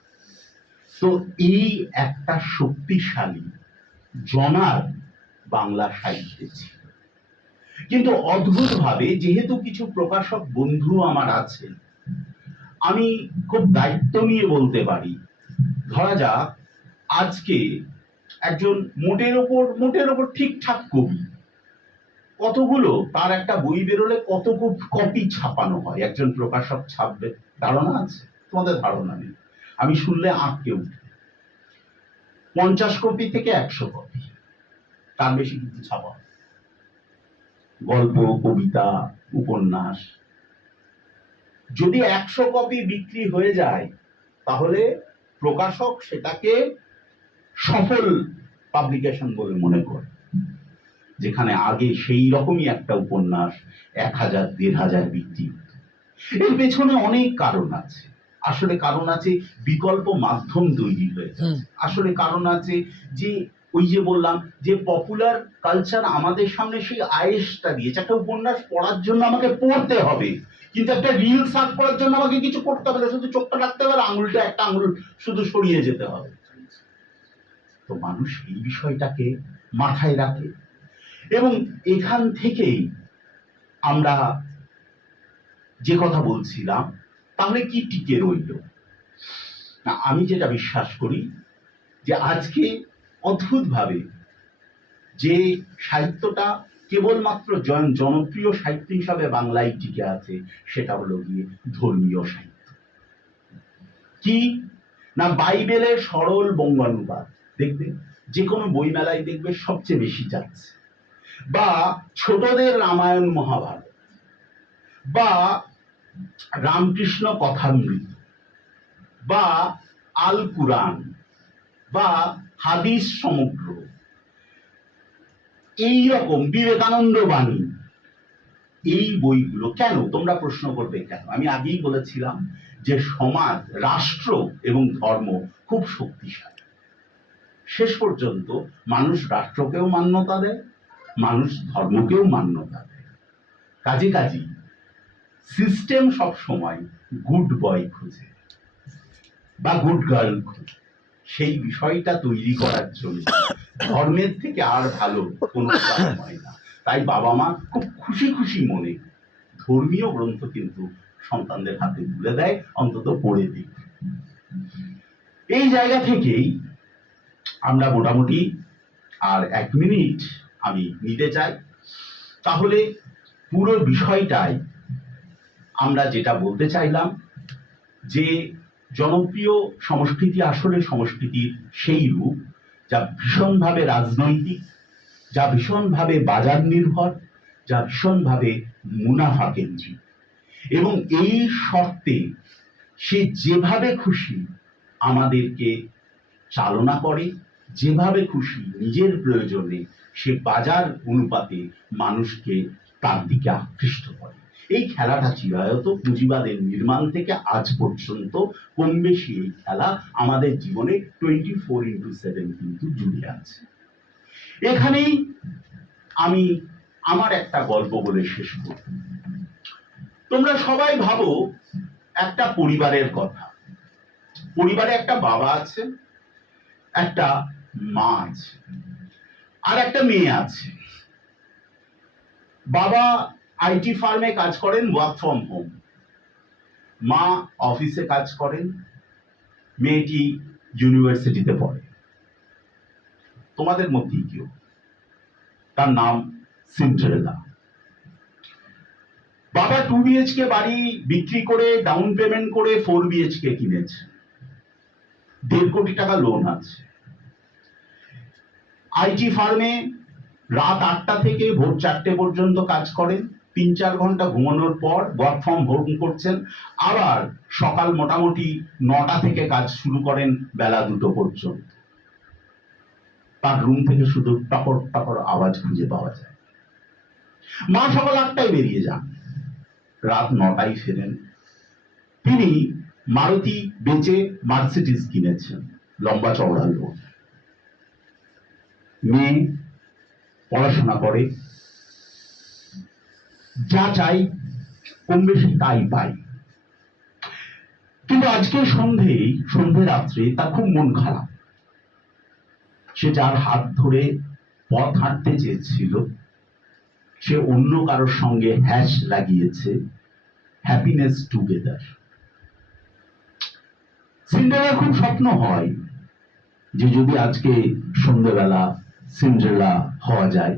তো এই একটা শক্তিশালী জনার বাংলা সাহিত্যে ছিল। কিন্তু অদ্ভুত ভাবে, যেহেতু কিছু প্রকাশক বন্ধু আমার আছেন, আমি খুব দায়িত্ব নিয়ে বলতে পারি, ধরা যাক আজকে একজন মোটের ওপর ঠিকঠাক কবি, কতগুলো তার একটা বই বেরোলে কত কপি ছাপানো হয়, একজন প্রকাশক ছাপবে, ধারণা আছে? তোমাদের ধারণা নেই, আমি শুনলে আঁককে উঠে। 50 কপি থেকে 100 কপি, তার বেশি কিন্তু ছাপা হয়। গল্প, কবিতা, উপন্যাস যদি 100 কপি বিক্রি হয়ে যায়, তাহলে প্রকাশক সেটাকে সফল পাবলিকেশন বলে মনে করে। যেখানে আগে সেই রকমই একটা উপন্যাস 1000, 1500 বিক্রি হতো। এর পেছনে অনেক কারণ আছে। আসলে কারণ আছে বিকল্প মাধ্যম তৈরি হয়েছে, আসলে কারণ আছে যে ওই যে বললাম যে পপুলার কালচার আমাদের সামনে সেই আয়েসটা দিয়েছে। একটা উপন্যাস পড়ার জন্য আমাকে পড়তে হবে, কিন্তু একটা রিল সার্চ করার জন্য আমাকে কিছু করতে হবে না, শুধু চোখটা রাখতে হবে, একটা আঙুল শুধু সরিয়ে যেতে হবে। তো মানুষ এই বিষয়টাকে মাথায় রাখে, এবং এখান থেকেই আমরা যে কথা বলছিলাম, তাহলে কি টিকে রইল না? আমি যেটা বিশ্বাস করি যে আজকে অদ্ভুত ভাবে যে সাহিত্যটা কেবলমাত্র জনপ্রিয় সাহিত্য হিসাবে বাংলায় টিকে আছে, সেটা হলো গিয়ে ধর্মীয় সাহিত্য। কি না, বাইবেলের সরল বঙ্গানুবাদ দেখবে যে কোনো বইমেলায় দেখবে সবচেয়ে বেশি যাচ্ছে, বা ছোটদের রামায়ণ মহাভারত, বা রামকৃষ্ণ কথামৃত, বা আল কুরআন, বা হাদিস সমগ্র, এই রকম বিবেকানন্দ বাণী, এই বইগুলো কেন? তোমরা প্রশ্ন করবে কেন? আমি আগেই বলেছিলাম যে সমাজ, রাষ্ট্র এবং ধর্ম খুব শক্তিশালী। শেষ পর্যন্ত মানুষ রাষ্ট্রকেও মান্যতা দেয়, মানুষ ধর্মকেও মান্যতা দেয়। কাজে সিস্টেম সব সময় গুড বয় খুঁজে বা গুড গার্ল খুঁজে। সেই বিষয়টা তৈরি করার জন্য ধর্মের থেকে আর ভালো কোনো কাজ হয় না। তাই বাবা মা খুব খুশি খুশি মনে ধর্মীয় গ্রন্থ কিন্তু সন্তানদের হাতে তুলে দেয়, অন্তত পড়ে দিই। এই জায়গা থেকেই আমরা মোটামুটি আর 1 মিনিট আমি নিতে চাই, তাহলে পুরো বিষয়টাই আমরা যেটা বলতে চাইলাম যে জনপ্রিয় সংস্কৃতি আসলে সংস্কৃতির সেই রূপ যা ভীষণভাবে রাজনৈতিক, যা ভীষণভাবে বাজার নির্ভর, যা ভীষণভাবে মুনাফা কেন্দ্রিক, এবং এই শর্তে সে যেভাবে খুশি আমাদেরকে চালনা করে, যেভাবে খুশি নিজের প্রয়োজনে সে বাজার অনুপাতে মানুষকে তার দিকে আকৃষ্ট করে। এই খেলাটা চিরায়ত পুঁজিবাদের নির্মাণ থেকে আজ পর্যন্ত কম বেশি এই খেলা আমাদের জীবনে 24/7 কিন্তু জুড়ে আছে। এখানেই আমি আমার একটা গল্প বলে শেষ করব। তোমরা সবাই ভাবো একটা পরিবারের কথা। পরিবারে একটা বাবা আছে, একটা মা আছে, আর একটা মেয়ে আছে। বাবা আইটি ফার্মে কাজ করেন, ওয়ার্ক ফ্রম হোম। মা অফিসে কাজ করেন, মেয়েটি ইউনিভার্সিটিতে পড়ে। তোমাদের মধ্যেই কেউ, তার নাম সিন্ডারেলা। বাবা 2 BHK বাড়ি বিক্রি করে ডাউন পেমেন্ট করে 4 BHK কিনেছে। 1.5 কোটি টাকা লোন আছে। আইটি ফার্মে রাত 8টা থেকে ভোর 4টে পর্যন্ত কাজ করেন, 3-4 ঘন্টা ঘুমানোর পর ওয়ার্ক ফ্রম হোম করছেন, আবার সকাল মোটামুটি 9টা থেকে কাজ শুরু করেন বেলা 2টো পর্যন্ত। তার রুম থেকে শুধু টপর টপর আওয়াজ খুঁজে পাওয়া যায়। মা সকাল 8টায় বেরিয়ে যান, রাত 9টায় ফেরেন। তিনি মারুতি বেচে মার্সিডিজ কিনেছেন, লম্বা চওড়া লোন। মেয়ে পড়াশোনা করে, যা চাই কম বেশি তাই পাই। কিন্তু আজকে সন্ধে রাত্রে তার খুব মন খারাপ। সে যার হাত ধরে পথ হাঁটতে চেয়েছিল, সে অন্য কারোর সঙ্গে হ্যাশ লাগিয়েছে, হ্যাপিনেস টুগেদার। সিন্ডারেলার খুব স্বপ্ন হয় যে যদি আজকে সন্ধ্যেবেলা সিন্ডারেলা হওয়া যায়।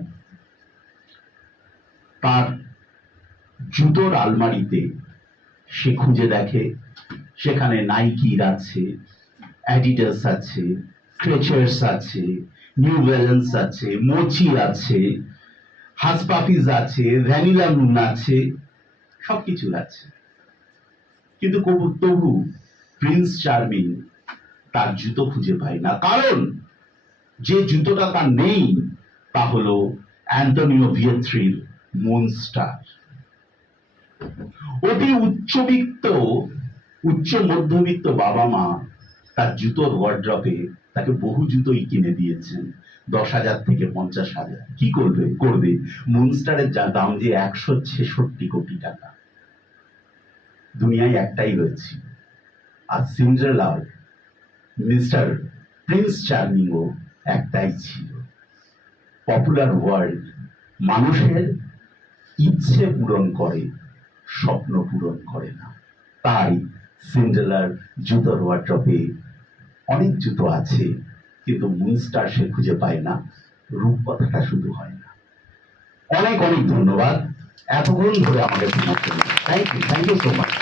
তার জুতোর আলমারিতে সে খুঁজে দেখে, সেখানে নাইকির আছে, অ্যাডিডাস আছে, ক্রেচার্স আছে, নিউ ব্যালেন্স আছে, মোচি আছে, হাসপাপিজ আছে, ভ্যানিলা মুন আছে, সবকিছু আছে। কিন্তু তবু প্রিন্স চার্মিং তার জুতো খুঁজে পায় না, কারণ যে জুতোটা তার নেই তা হলো অ্যান্টনিও ভিয়েত্রির মুনস্টার। অতি উচ্চ মধ্যবিত্ত বাবা মা তার জুতোর ওয়ার্ড্রপে তাকে বহু জুতোই কিনে দিয়েছেন, 10,000 থেকে 50,000। কি করবে? মুনস্টারের যা দাম যে 166 কোটি টাকা। দুনিয়ায় একটাই রয়েছে। আর সিন্ডারেলার মিস্টার প্রিন্স চার্মিংও একটাই ছিল। পপুলার ওয়ার্ল্ড মানুষের ইচ্ছে পূরণ করে, স্বপ্ন পূরণ করে না। তাই সিন্ডারেলার জুতোর ওয়ার্ড্রপে অনেক জুতো আছে, কিন্তু মুনস্টার সে খুঁজে পায় না। রূপকথাটা শুধু হয় না। অনেক অনেক ধন্যবাদ এতক্ষণ ধরে আমাদের শোনার জন্য। Thank you so much.